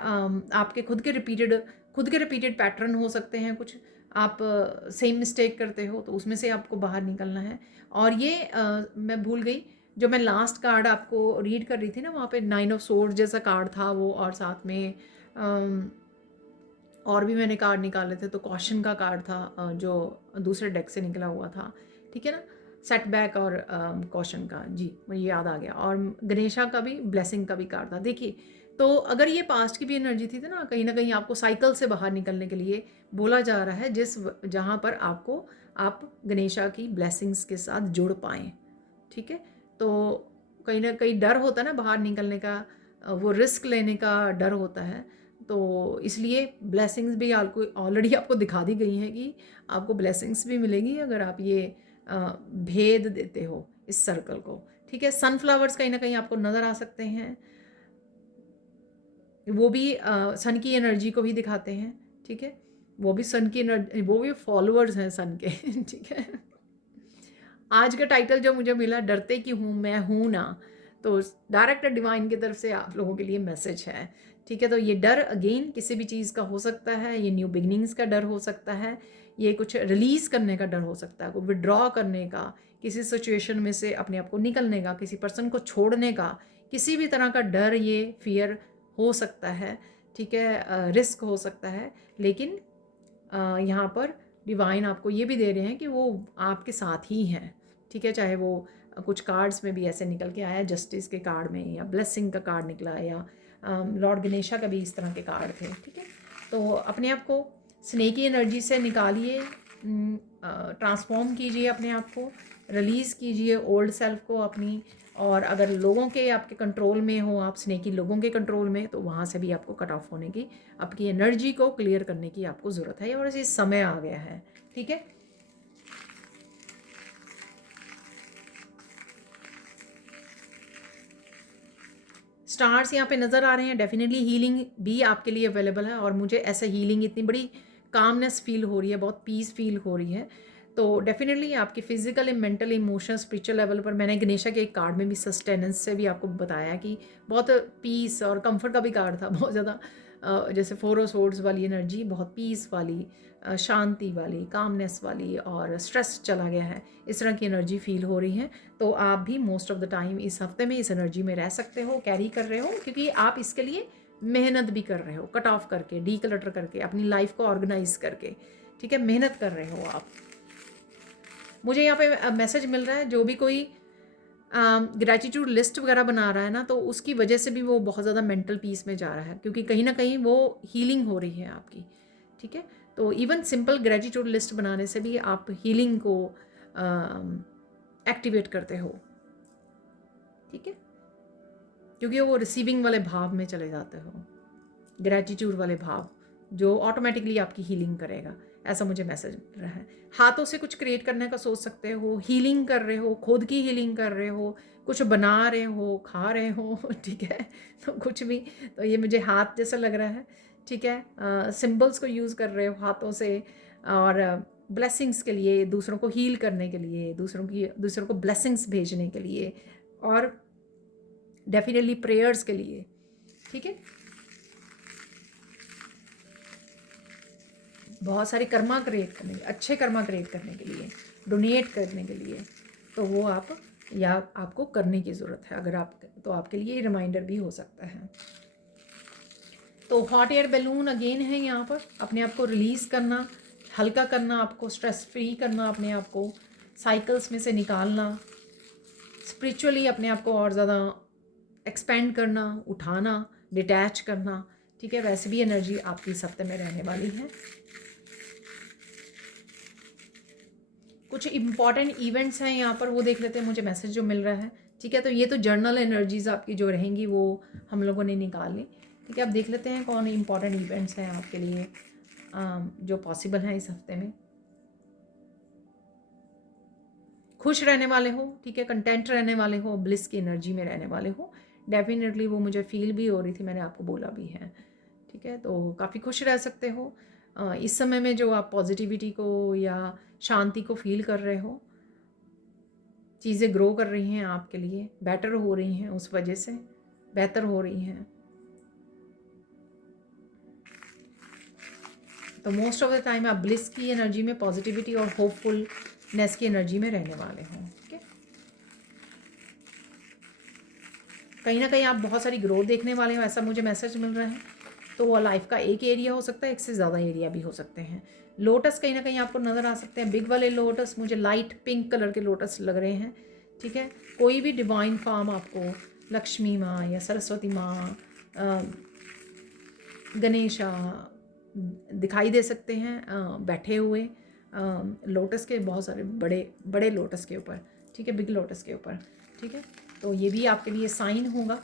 आपके खुद के रिपीटेड पैटर्न हो सकते हैं, कुछ आप सेम मिस्टेक करते हो, तो उसमें से आपको बाहर निकलना है। और ये मैं भूल गई, जो मैं लास्ट कार्ड आपको रीड कर रही थी ना, वहाँ पे 9 ऑफ सोर्ड जैसा कार्ड था वो, और साथ में और भी मैंने कार्ड निकाले थे, तो कॉशन का कार्ड था जो दूसरे डेक से निकला हुआ था, ठीक है ना, सेटबैक और कॉशन का, जी मुझे याद आ गया। और गणेशा का भी, ब्लेसिंग का भी कार्ड था। देखिए, तो अगर ये पास्ट की भी एनर्जी थी तो ना, कहीं ना कहीं आपको साइकिल से बाहर निकलने के लिए बोला जा रहा है, जहाँ पर आप गणेशा की ब्लेसिंग्स के साथ जुड़ पाएँ, ठीक है। तो कहीं ना कहीं डर होता है ना बाहर निकलने का, वो रिस्क लेने का डर होता है, तो इसलिए ब्लेसिंग्स भी आपको ऑलरेडी आपको दिखा दी गई हैं कि आपको ब्लेसिंग्स भी मिलेगी अगर आप ये भेद देते हो इस सर्कल को, ठीक है। सनफ्लावर्स कहीं ना कहीं आपको नज़र आ सकते हैं, वो भी सन की एनर्जी को ही दिखाते हैं, ठीक है, वो भी सन की एनर्जी, वो भी फॉलोअर्स हैं सन के। ठीक है, आज का टाइटल जो मुझे मिला, डरते क्यों हूँ, मैं हूँ ना, तो डायरेक्ट डिवाइन की तरफ से आप लोगों के लिए मैसेज है। ठीक है, तो ये डर अगेन किसी भी चीज़ का हो सकता है, ये न्यू बिगनिंग्स का डर हो सकता है, ये कुछ रिलीज़ करने का डर हो सकता है, को विड्रॉ करने का, किसी सिचुएशन में से अपने आप को निकलने का, किसी पर्सन को छोड़ने का, किसी भी तरह का डर, ये फियर हो सकता है। ठीक है, रिस्क हो सकता है, लेकिन यहाँ पर डिवाइन आपको ये भी दे रहे हैं कि वो आपके साथ ही हैं। ठीक है, चाहे वो कुछ कार्ड्स में भी ऐसे निकल के आया, जस्टिस के कार्ड में, या ब्लेसिंग का कार्ड निकला, या लॉर्ड गणेशा का भी इस तरह के कार्ड थे। ठीक है, तो अपने आप को स्नेकी एनर्जी से निकालिए, ट्रांसफॉर्म कीजिए, अपने आप को रिलीज़ कीजिए, ओल्ड सेल्फ को अपनी। और अगर लोगों के आपके कंट्रोल में हो, आप स्नेकी लोगों के कंट्रोल में, तो वहाँ से भी आपको कट ऑफ होने की, आपकी एनर्जी को क्लियर करने की आपको ज़रूरत है, और इसी समय आ गया है। ठीक है, स्टार्स यहाँ पे नज़र आ रहे हैं। डेफिनेटली हीलिंग भी आपके लिए अवेलेबल है, और मुझे ऐसा हीलिंग, इतनी बड़ी कामनेस फील हो रही है, बहुत पीस फील हो रही है। तो डेफिनेटली आपकी physical, mental, emotional, spiritual level पर, मैंने गणेशा के एक कार्ड में भी सस्टेनेंस से भी आपको बताया कि बहुत पीस और कंफर्ट का भी कार्ड था, बहुत ज़्यादा जैसे 4 ऑफ सोर्ड्स वाली एनर्जी, बहुत पीस वाली, शांति वाली, कामनेस वाली, और स्ट्रेस चला गया है, इस तरह की एनर्जी फील हो रही है। तो आप भी मोस्ट ऑफ द टाइम इस हफ्ते में इस एनर्जी में रह सकते हो, कैरी कर रहे हो, क्योंकि आप इसके लिए मेहनत भी कर रहे हो, कट ऑफ करके, डीक्लटर करके, अपनी लाइफ को ऑर्गेनाइज करके। ठीक है, मेहनत कर रहे हो आप। मुझे यहाँ पे मैसेज मिल रहा है, जो भी कोई ग्रैटिट्यूड लिस्ट वगैरह बना रहा है ना, तो उसकी वजह से भी वो बहुत ज़्यादा मेंटल पीस में जा रहा है, क्योंकि कहीं ना कहीं वो हीलिंग हो रही है आपकी। ठीक है, तो इवन सिंपल ग्रैटिट्यूड लिस्ट बनाने से भी आप हीलिंग को एक्टिवेट करते हो। ठीक है, क्योंकि वो रिसीविंग वाले भाव में चले जाते हो, ग्रैटिट्यूड वाले भाव, जो ऑटोमेटिकली आपकी हीलिंग करेगा, ऐसा मुझे मैसेज मिल रहा है। हाथों से कुछ क्रिएट करने का सोच सकते हो, हीलिंग कर रहे हो, खुद की हीलिंग कर रहे हो, कुछ बना रहे हो, खा रहे हो। ठीक है, तो कुछ भी, तो ये मुझे हाथ जैसा लग रहा है। ठीक है, सिंबल्स को यूज़ कर रहे हो हाथों से, और ब्लेसिंग्स के लिए, दूसरों को हील करने के लिए, दूसरों को ब्लेसिंग्स भेजने के लिए, और डेफिनेटली प्रेयर्स के लिए। ठीक है, बहुत सारे कर्मा क्रिएट करने के, अच्छे कर्मा क्रिएट करने के लिए, डोनेट करने के लिए, तो वो आप, या आपको करने की ज़रूरत है, अगर आप, तो आपके लिए रिमाइंडर भी हो सकता है। तो हॉट एयर बैलून अगेन है यहाँ पर, अपने आप को रिलीज़ करना, हल्का करना, आपको स्ट्रेस फ्री करना, अपने आप को साइकिल्स में से निकालना, स्पिरिचुअली अपने आप को और ज़्यादा एक्सपेंड करना, उठाना, डिटैच करना। ठीक है, वैसे भी एनर्जी आपकी इस हफ्ते में रहने वाली है। कुछ इंपॉर्टेंट इवेंट्स हैं यहाँ पर, वो देख लेते हैं, मुझे मैसेज जो मिल रहा है। ठीक है, तो ये तो जर्नल एनर्जीज आपकी जो रहेंगी वो हम लोगों ने निकाल ली। ठीक है, अब देख लेते हैं कौन इंपॉर्टेंट इवेंट्स हैं आपके लिए जो पॉसिबल हैं इस हफ्ते में। खुश रहने वाले हो, ठीक है, कंटेंट रहने वाले हो, ब्लिस की एनर्जी में रहने वाले हो, डेफिनेटली वो मुझे फील भी हो रही थी, मैंने आपको बोला भी है। ठीक है, तो काफ़ी खुश रह सकते हो इस समय में, जो आप पॉजिटिविटी को या शांति को फील कर रहे हो। चीज़ें ग्रो कर रही हैं आपके लिए, बेटर हो रही हैं, उस वजह से बेहतर हो रही हैं। तो मोस्ट ऑफ द टाइम आप ब्लिस की एनर्जी में, पॉजिटिविटी और होपफुलनेस की एनर्जी में रहने वाले हो। ठीक है, कहीं ना कहीं आप बहुत सारी ग्रोथ देखने वाले हो, ऐसा मुझे मैसेज मिल रहा है। तो वो लाइफ का एक एरिया हो सकता है, एक से ज़्यादा एरिया भी हो सकते हैं। लोटस कहीं ना कहीं आपको नज़र आ सकते हैं, बिग वाले लोटस, मुझे लाइट पिंक कलर के लोटस लग रहे हैं। ठीक है, कोई भी डिवाइन फॉर्म आपको, लक्ष्मी माँ या सरस्वती माँ, गणेशा दिखाई दे सकते हैं बैठे हुए लोटस के, बहुत सारे बड़े बड़े लोटस के ऊपर। ठीक है, बिग लोटस के ऊपर। ठीक है, तो ये भी आपके लिए साइन होगा।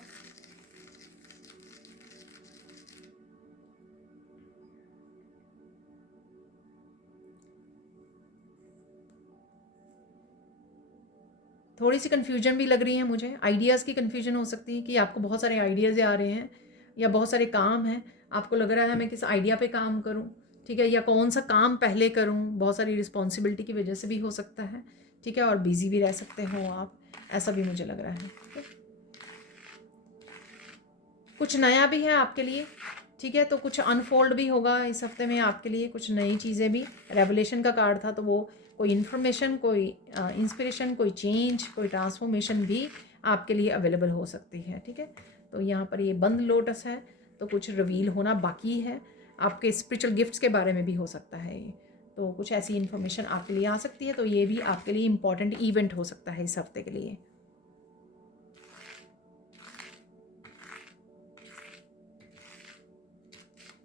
थोड़ी सी कन्फ्यूजन भी लग रही है मुझे, आइडियाज़ की कन्फ्यूजन हो सकती है कि आपको बहुत सारे आइडियाज़ आ रहे हैं, या बहुत सारे काम हैं, आपको लग रहा है मैं किस आइडिया पे काम करूं। ठीक है, या कौन सा काम पहले करूं, बहुत सारी रिस्पॉन्सिबिलिटी की वजह से भी हो सकता है, ठीक है, और बिजी भी रह सकते हो आप, ऐसा भी मुझे लग रहा है, ठीक है। कुछ नया भी है आपके लिए, ठीक है, तो कुछ अनफोल्ड भी होगा इस हफ्ते में आपके लिए, कुछ नई चीज़ें भी। रेवलेशन का कार्ड था, तो वो कोई इन्फॉर्मेशन, कोई इंस्पिरेशन, कोई चेंज, कोई ट्रांसफॉर्मेशन भी आपके लिए अवेलेबल हो सकती है, ठीक है। तो यहाँ पर ये बंद लोटस है, तो कुछ रिवील होना बाकी है, आपके स्पिरिचुअल गिफ्ट्स के बारे में भी हो सकता है ये, तो कुछ ऐसी इन्फॉर्मेशन आपके लिए आ सकती है, तो ये भी आपके लिए इम्पॉर्टेंट इवेंट हो सकता है इस हफ्ते के लिए।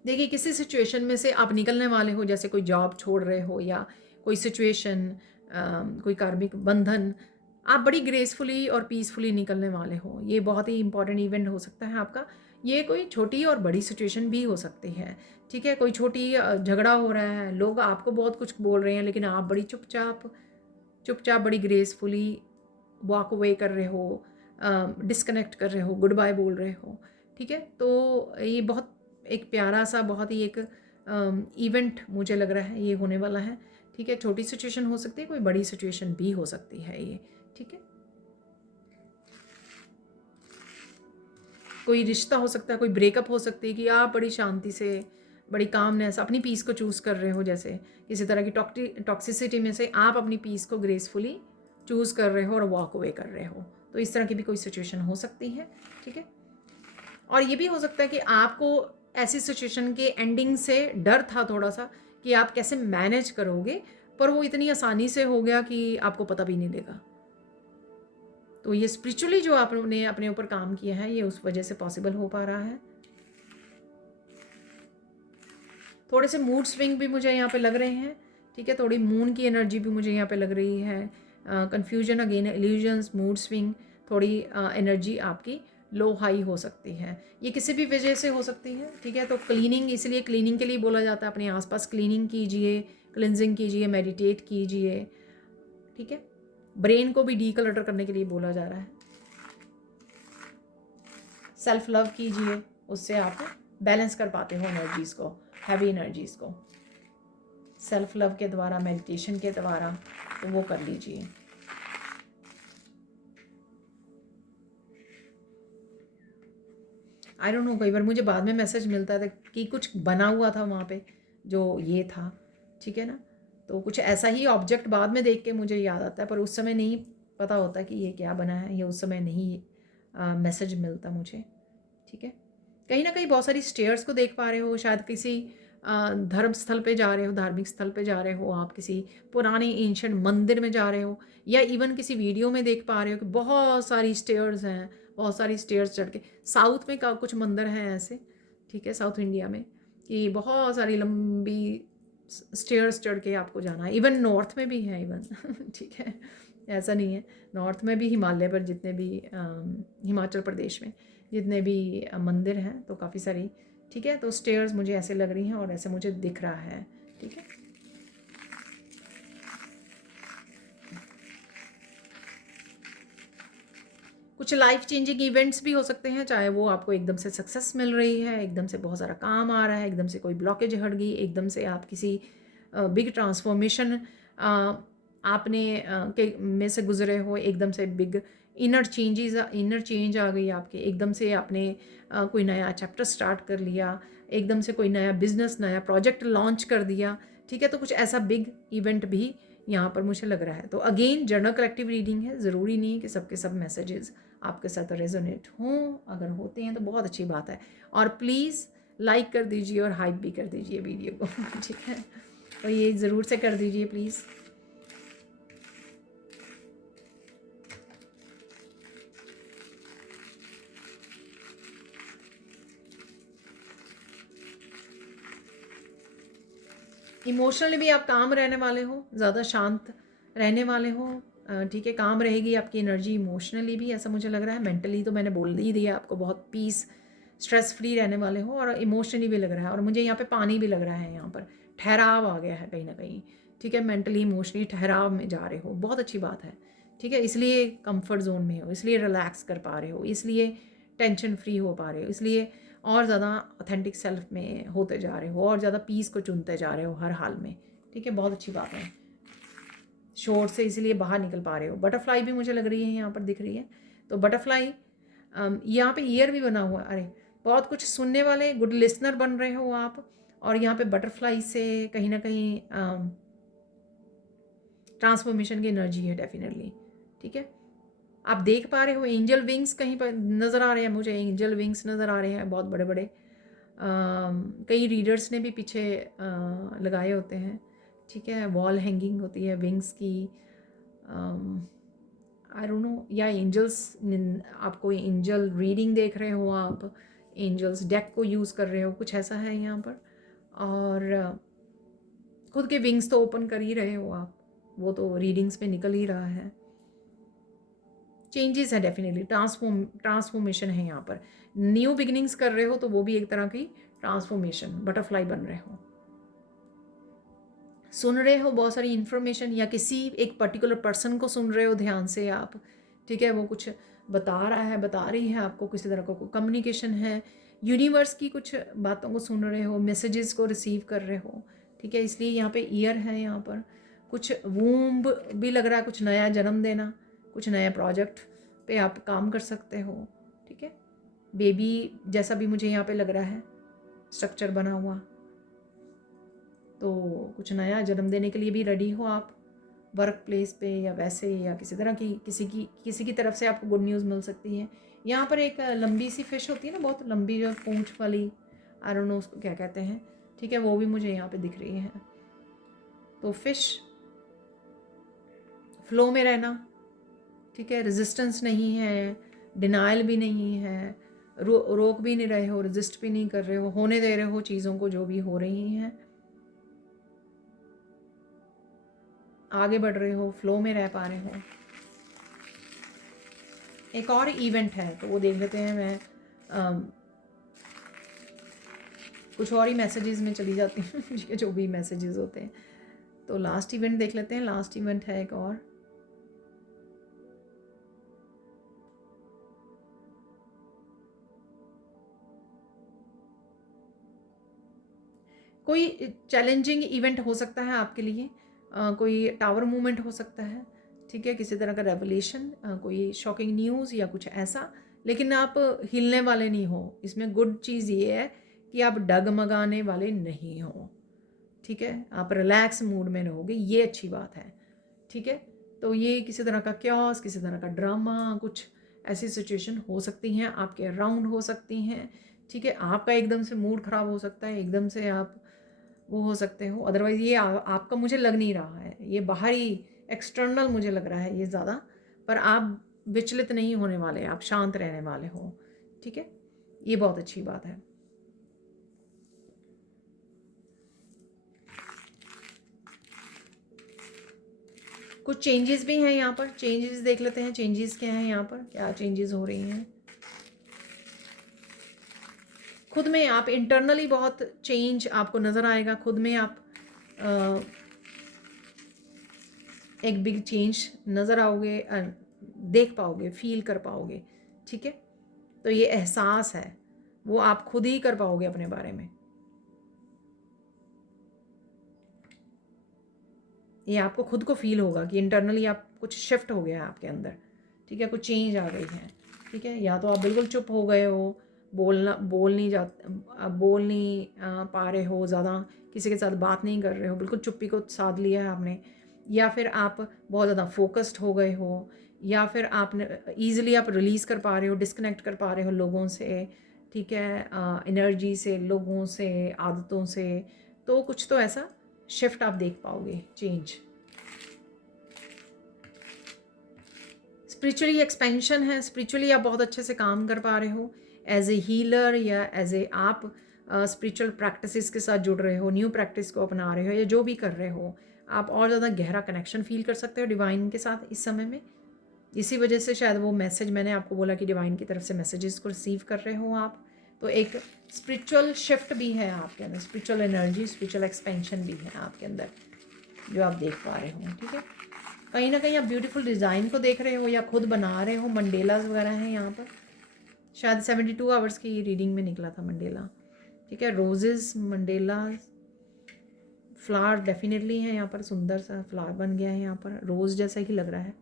देखिए, किसी सिचुएशन में से आप निकलने वाले हो, जैसे कोई जॉब छोड़ रहे हो या कोई सिचुएशन, कोई कार्मिक बंधन, आप बड़ी ग्रेसफुली और पीसफुली निकलने वाले हो। ये बहुत ही इंपॉर्टेंट इवेंट हो सकता है आपका। ये कोई छोटी और बड़ी सिचुएशन भी हो सकती है, ठीक है। कोई छोटी झगड़ा हो रहा है, लोग आपको बहुत कुछ बोल रहे हैं, लेकिन आप बड़ी चुपचाप चुपचाप बड़ी ग्रेसफुली वॉक अवे कर रहे हो, डिस्कनेक्ट कर रहे हो, गुड बाय बोल रहे हो, ठीक है। तो ये बहुत एक प्यारा सा, बहुत ही एक इवेंट मुझे लग रहा है ये होने वाला है, ठीक है। छोटी सिचुएशन हो सकती है, कोई बड़ी सिचुएशन भी हो सकती है ये, ठीक है। कोई रिश्ता हो सकता है, कोई ब्रेकअप हो सकती है कि आप बड़ी शांति से, बड़ी कामनेस, अपनी पीस को चूज़ कर रहे हो, जैसे किसी तरह की टॉक्सिसिटी में से आप अपनी पीस को ग्रेसफुली चूज़ कर रहे हो और वॉक अवे कर रहे हो। तो इस तरह की भी कोई सिचुएशन हो सकती है, ठीक है। और ये भी हो सकता है कि आपको ऐसी सिचुएशन के एंडिंग से डर था थोड़ा सा कि आप कैसे मैनेज करोगे, पर वो इतनी आसानी से हो गया कि आपको पता भी नहीं लगा। तो ये स्पिरिचुअली जो आपने अपने ऊपर काम किया है, ये उस वजह से पॉसिबल हो पा रहा है। थोड़े से मूड स्विंग भी मुझे यहाँ पे लग रहे हैं, ठीक है। थोड़ी मून की एनर्जी भी मुझे यहाँ पे लग रही है। Confusion, again illusions, mood swing, थोड़ी एनर्जी आपकी लो हाई हो सकती है। ये किसी भी वजह से हो सकती है, ठीक है। तो क्लीनिंग, इसलिए क्लीनिंग के लिए बोला जाता है, अपने आसपास क्लीनिंग कीजिए, क्लिनजिंग कीजिए, मेडिटेट कीजिए, ठीक है। ब्रेन को भी डीक्लटर करने के लिए बोला जा रहा है। सेल्फ लव कीजिए, उससे आप बैलेंस कर पाते हो एनर्जीज़ को, हैवी एनर्जीज़ को, सेल्फ लव के द्वारा, मेडिटेशन के द्वारा, तो वो कर लीजिए। आई डोंट नो, कई बार मुझे बाद में मैसेज मिलता था कि कुछ बना हुआ था वहाँ पे जो ये था, ठीक है ना। तो कुछ ऐसा ही ऑब्जेक्ट बाद में देख के मुझे याद आता है, पर उस समय नहीं पता होता कि ये क्या बना है, ये उस समय नहीं मैसेज मिलता मुझे, ठीक है। कहीं ना कहीं बहुत सारी स्टेयर्स को देख पा रहे हो, शायद किसी धर्म स्थल पे जा रहे हो, धार्मिक स्थल पे जा रहे हो, आप किसी पुराने एंशिएंट मंदिर में जा रहे हो, या इवन किसी वीडियो में देख पा रहे हो कि बहुत सारी स्टेयर्स हैं, बहुत सारी स्टेयर्स चढ़ के। साउथ में का कुछ मंदिर हैं ऐसे, ठीक है, साउथ इंडिया में, कि बहुत सारी लंबी स्टेयर्स चढ़ के आपको जाना है। इवन नॉर्थ में भी है, इवन ठीक है, ऐसा नहीं है, नॉर्थ में भी, हिमालय पर जितने भी हिमाचल प्रदेश में जितने भी मंदिर हैं, तो काफ़ी सारी, ठीक है। तो स्टेयर्स मुझे ऐसे लग रही हैं और ऐसे मुझे दिख रहा है, ठीक है। कुछ लाइफ चेंजिंग इवेंट्स भी हो सकते हैं, चाहे वो आपको एकदम से सक्सेस मिल रही है, एकदम से बहुत सारा काम आ रहा है, एकदम से कोई ब्लॉकेज हट गई, एकदम से आप किसी बिग ट्रांसफॉर्मेशन आपने के में से गुजरे हो, एकदम से बिग इनर चेंज आ गई आपके, एकदम से आपने कोई नया चैप्टर स्टार्ट कर लिया, एकदम से कोई नया बिजनेस, नया प्रोजेक्ट लॉन्च कर दिया, ठीक है। तो कुछ ऐसा बिग इवेंट भी यहाँ पर मुझे लग रहा है। तो अगेन जनरल कलेक्टिव रीडिंग है, ज़रूरी नहीं कि सबके सब मैसेजेस आपके साथ रेजोनेट हों, अगर होते हैं तो बहुत अच्छी बात है। और प्लीज़ लाइक कर दीजिए और हाइप भी कर दीजिए वीडियो को ठीक है, तो ये ज़रूर से कर दीजिए प्लीज़। इमोशनली भी आप काम रहने वाले हो, ज़्यादा शांत रहने वाले हो, ठीक है। काम रहेगी आपकी एनर्जी इमोशनली भी, ऐसा मुझे लग रहा है। मेंटली तो मैंने बोल ही दिया आपको, बहुत पीस, स्ट्रेस फ्री रहने वाले हो, और इमोशनली भी लग रहा है। और मुझे यहाँ पे पानी भी लग रहा है, यहाँ पर ठहराव आ गया है कहीं ना कहीं, ठीक है। मेंटली इमोशनली ठहराव में जा रहे हो, बहुत अच्छी बात है, ठीक है। इसलिए कंफर्ट जोन में हो, इसलिए रिलैक्स कर पा रहे हो, इसलिए टेंशन फ्री हो पा रहे हो, इसलिए और ज़्यादा ऑथेंटिक सेल्फ में होते जा रहे हो और ज़्यादा पीस को चुनते जा रहे हो हर हाल में, ठीक है, बहुत अच्छी बात है। शोर से इसीलिए बाहर निकल पा रहे हो। बटरफ्लाई भी मुझे लग रही है यहाँ पर दिख रही है, तो बटरफ्लाई यहाँ पे ईयर भी बना हुआ है। अरे बहुत कुछ सुनने वाले गुड लिसनर बन रहे हो आप, और यहाँ पे बटरफ्लाई से कहीं ना कहीं ट्रांसफॉर्मेशन की एनर्जी है डेफिनेटली, ठीक है। आप देख पा रहे हो एंजल विंग्स कहीं पर नज़र आ रहे हैं, मुझे एंजल विंग्स नज़र आ रहे हैं बहुत बड़े बड़े। कई रीडर्स ने भी पीछे लगाए होते हैं, ठीक है, वॉल हैंगिंग होती है विंग्स की, आई डोंट नो, या एंजल्स, आपको एंजल रीडिंग देख रहे हो आप, एंजल्स डेक को यूज़ कर रहे हो, कुछ ऐसा है यहाँ पर। और खुद के विंग्स तो ओपन कर ही रहे हो आप, वो तो रीडिंग्स में निकल ही रहा है। चेंजेस है डेफिनेटली, ट्रांसफॉर्मेशन है यहाँ पर। न्यू बिगिनिंग्स कर रहे हो तो वो भी एक तरह की ट्रांसफॉर्मेशन, बटरफ्लाई बन रहे हो। सुन रहे हो बहुत सारी इन्फॉर्मेशन, या किसी एक पर्टिकुलर पर्सन को सुन रहे हो ध्यान से आप, ठीक है, वो कुछ बता रहा है, बता रही है आपको, किसी तरह का कम्युनिकेशन है, यूनिवर्स की कुछ बातों को सुन रहे हो, मैसेजेस को रिसीव कर रहे हो, ठीक है। इसलिए यहाँ पे ईयर है, यहाँ पर कुछ वूम्ब भी लग रहा है, कुछ नया जन्म देना, कुछ नया प्रोजेक्ट पे आप काम कर सकते हो, ठीक है। बेबी जैसा भी मुझे यहाँ पे लग रहा है स्ट्रक्चर बना हुआ, तो कुछ नया जन्म देने के लिए भी रेडी हो आप, वर्क प्लेस पे या वैसे, या किसी तरह की किसी की तरफ से आपको गुड न्यूज़ मिल सकती है। यहाँ पर एक लंबी सी फिश होती है ना, बहुत लंबी जो पूंछ वाली, आई डोंट नो उसको क्या कहते हैं, ठीक है, वो भी मुझे यहाँ पे दिख रही है। तो फिश फ्लो में रहना, ठीक है, रेजिस्टेंस नहीं है, डिनाइल भी नहीं है, रोक भी नहीं रहे हो, रेजिस्ट भी नहीं कर रहे हो, होने दे रहे हो चीज़ों को जो भी हो रही हैं, आगे बढ़ रहे हो, फ्लो में रह पा रहे हो। एक और इवेंट है तो वो देख लेते हैं। मैं कुछ और ही मैसेजेस में चली जाती हूँ ठीक है, जो भी मैसेजेस होते हैं। तो लास्ट इवेंट देख लेते हैं। लास्ट इवेंट है एक और, कोई चैलेंजिंग इवेंट हो सकता है आपके लिए, कोई टावर मूवमेंट हो सकता है, ठीक है, किसी तरह का रेवलेशन, कोई शॉकिंग न्यूज़ या कुछ ऐसा, लेकिन आप हिलने वाले नहीं हो। इसमें गुड चीज़ ये है कि आप डगमगाने वाले नहीं हो, ठीक है, आप रिलैक्स मूड में रहोगे, ये अच्छी बात है, ठीक है। तो ये किसी तरह का क्योस, किसी तरह का ड्रामा, कुछ ऐसी सिचुएशन हो सकती हैं आपके अराउंड हो सकती हैं, ठीक है। आपका एकदम से मूड ख़राब हो सकता है, एकदम से आप वो हो सकते हो। अदरवाइज़ ये आपका मुझे लग नहीं रहा है, ये बाहरी एक्सटर्नल मुझे लग रहा है ये ज़्यादा, पर आप विचलित नहीं होने वाले, आप शांत रहने वाले हो, ठीक है, ये बहुत अच्छी बात है। कुछ चेंजेस भी हैं यहाँ पर, चेंजेस देख लेते हैं, चेंजेस क्या हैं यहाँ पर, क्या चेंजेस हो रही हैं खुद में। आप इंटरनली बहुत चेंज आपको नज़र आएगा खुद में, आप एक बिग चेंज नज़र आओगे, देख पाओगे, फील कर पाओगे, ठीक है। तो ये एहसास है वो आप खुद ही कर पाओगे अपने बारे में, ये आपको खुद को फील होगा कि इंटरनली आप कुछ शिफ्ट हो गया है आपके अंदर, ठीक है, कुछ चेंज आ गई है, ठीक है। या तो आप बिल्कुल चुप हो गए हो, बोल नहीं पा रहे हो, ज़्यादा किसी के साथ बात नहीं कर रहे हो, बिल्कुल चुप्पी को साध लिया है आपने, या फिर आप बहुत ज़्यादा फोकस्ड हो गए हो, या फिर आपने ईज़िली आप रिलीज़ कर पा रहे हो, डिस्कनेक्ट कर पा रहे हो लोगों से, ठीक है, एनर्जी से, लोगों से, आदतों से। तो कुछ तो ऐसा शिफ्ट आप देख पाओगे, चेंज। स्पिरिचुअली एक्सपेंशन है, स्पिरिचुअली आप बहुत अच्छे से काम कर पा रहे हो एज ए हीलर, या एज ए आप स्पिरिचुअल प्रैक्टिसेस के साथ जुड़ रहे हो, न्यू प्रैक्टिस को अपना रहे हो, या जो भी कर रहे हो, आप और ज़्यादा गहरा कनेक्शन फील कर सकते हो डिवाइन के साथ इस समय में। इसी वजह से शायद वो मैसेज मैंने आपको बोला कि डिवाइन की तरफ से मैसेजेस को रिसीव कर रहे हो आप। तो एक स्पिरिचुअल शिफ्ट भी है आपके अंदर, स्पिरिचुअल एनर्जी, स्पिरिचुअल एक्सपेंशन भी है आपके अंदर जो आप देख पा रहे हो, ठीक है। कहीं ना कहीं आप ब्यूटीफुल डिज़ाइन को देख रहे हो या खुद बना रहे हो, मंडेलाज वगैरह हैं यहाँ पर, शायद 72 आवर्स की रीडिंग में निकला था मंडेला, ठीक है। रोजेस, मंडेला, फ्लावर डेफिनेटली है यहाँ पर, सुंदर सा फ्लावर बन गया है यहाँ पर, रोज जैसा ही लग रहा है।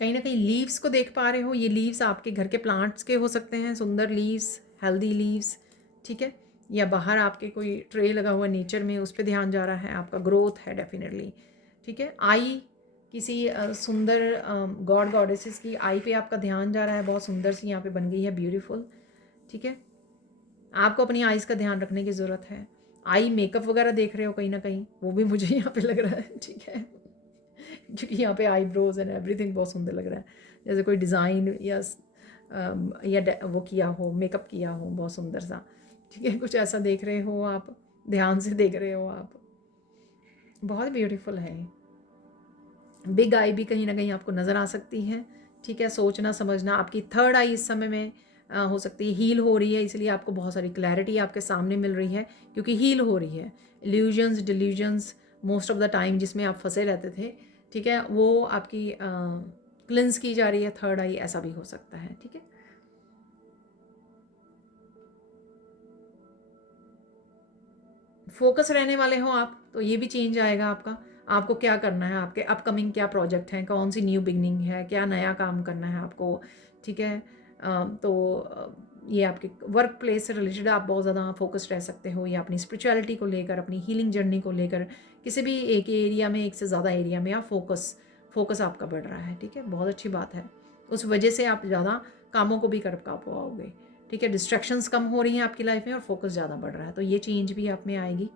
कहीं ना कहीं लीव्स को देख पा रहे हो, ये लीव्स आपके घर के प्लांट्स के हो सकते हैं, सुंदर लीव्स, हेल्दी लीव्स, ठीक है। या बाहर आपके कोई ट्रे लगा हुआ नेचर में, उस पर ध्यान जा रहा है, आपका ग्रोथ है डेफिनेटली, ठीक है। आई, किसी सुंदर गॉड गॉडेसेस की आई पे आपका ध्यान जा रहा है, बहुत सुंदर सी यहाँ पे बन गई है, ब्यूटीफुल, ठीक है। आपको अपनी आइज़ का ध्यान रखने की ज़रूरत है। आई मेकअप वगैरह देख रहे हो कहीं ना कहीं, वो भी मुझे यहाँ पे लग रहा है, ठीक है, क्योंकि यहाँ पे आईब्रोज एंड एवरीथिंग बहुत सुंदर लग रहा है, जैसे कोई डिज़ाइन या वो किया हो, मेकअप किया हो बहुत सुंदर सा, ठीक है, कुछ ऐसा देख रहे हो आप, ध्यान से देख रहे हो आप, बहुत ब्यूटीफुल है। बिग आई भी कहीं ना कहीं आपको नज़र आ सकती है, ठीक है। सोचना समझना, आपकी थर्ड आई इस समय में हो सकती है हील हो रही है, इसलिए आपको बहुत सारी क्लैरिटी आपके सामने मिल रही है, क्योंकि हील हो रही है। Illusions, delusions most of the time जिसमें आप फंसे रहते थे, ठीक है, वो आपकी क्लिंस की जा रही है, थर्ड आई, ऐसा भी हो सकता है, ठीक है। फोकस रहने वाले हो आप तो ये भी चेंज आएगा आपका, आपको क्या करना है, आपके अपकमिंग क्या प्रोजेक्ट हैं, कौन सी न्यू बिगनिंग है, क्या नया काम करना है आपको, ठीक है। ये आपके वर्क प्लेस से रिलेटेड आप बहुत ज़्यादा फोकस्ड रह सकते हो, या अपनी स्पिरिचुअलिटी को लेकर, अपनी हीलिंग जर्नी को लेकर, किसी भी एक एरिया में, एक से ज़्यादा एरिया में आप फोकस आपका बढ़ रहा है, ठीक है, बहुत अच्छी बात है। उस वजह से आप ज़्यादा कामों को भी कर पाओगे, ठीक है। डिस्ट्रैक्शंस कम हो रही हैं आपकी लाइफ में और फोकस ज़्यादा बढ़ रहा है, तो ये चेंज भी आप में आएगी।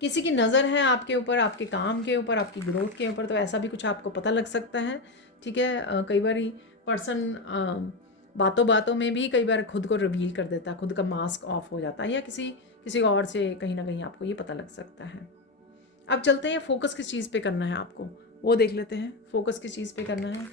किसी की नज़र है आपके ऊपर, आपके काम के ऊपर, आपकी ग्रोथ के ऊपर, तो ऐसा भी कुछ आपको पता लग सकता है, ठीक है। कई बार पर्सन बातों बातों में भी कई बार खुद को रिवील कर देता है, खुद का मास्क ऑफ हो जाता है, या किसी और से कहीं ना कहीं आपको ये पता लग सकता है। अब चलते हैं, फोकस किस चीज़ पे करना है आपको, वो देख लेते हैं, फोकस किस चीज़ पे करना है।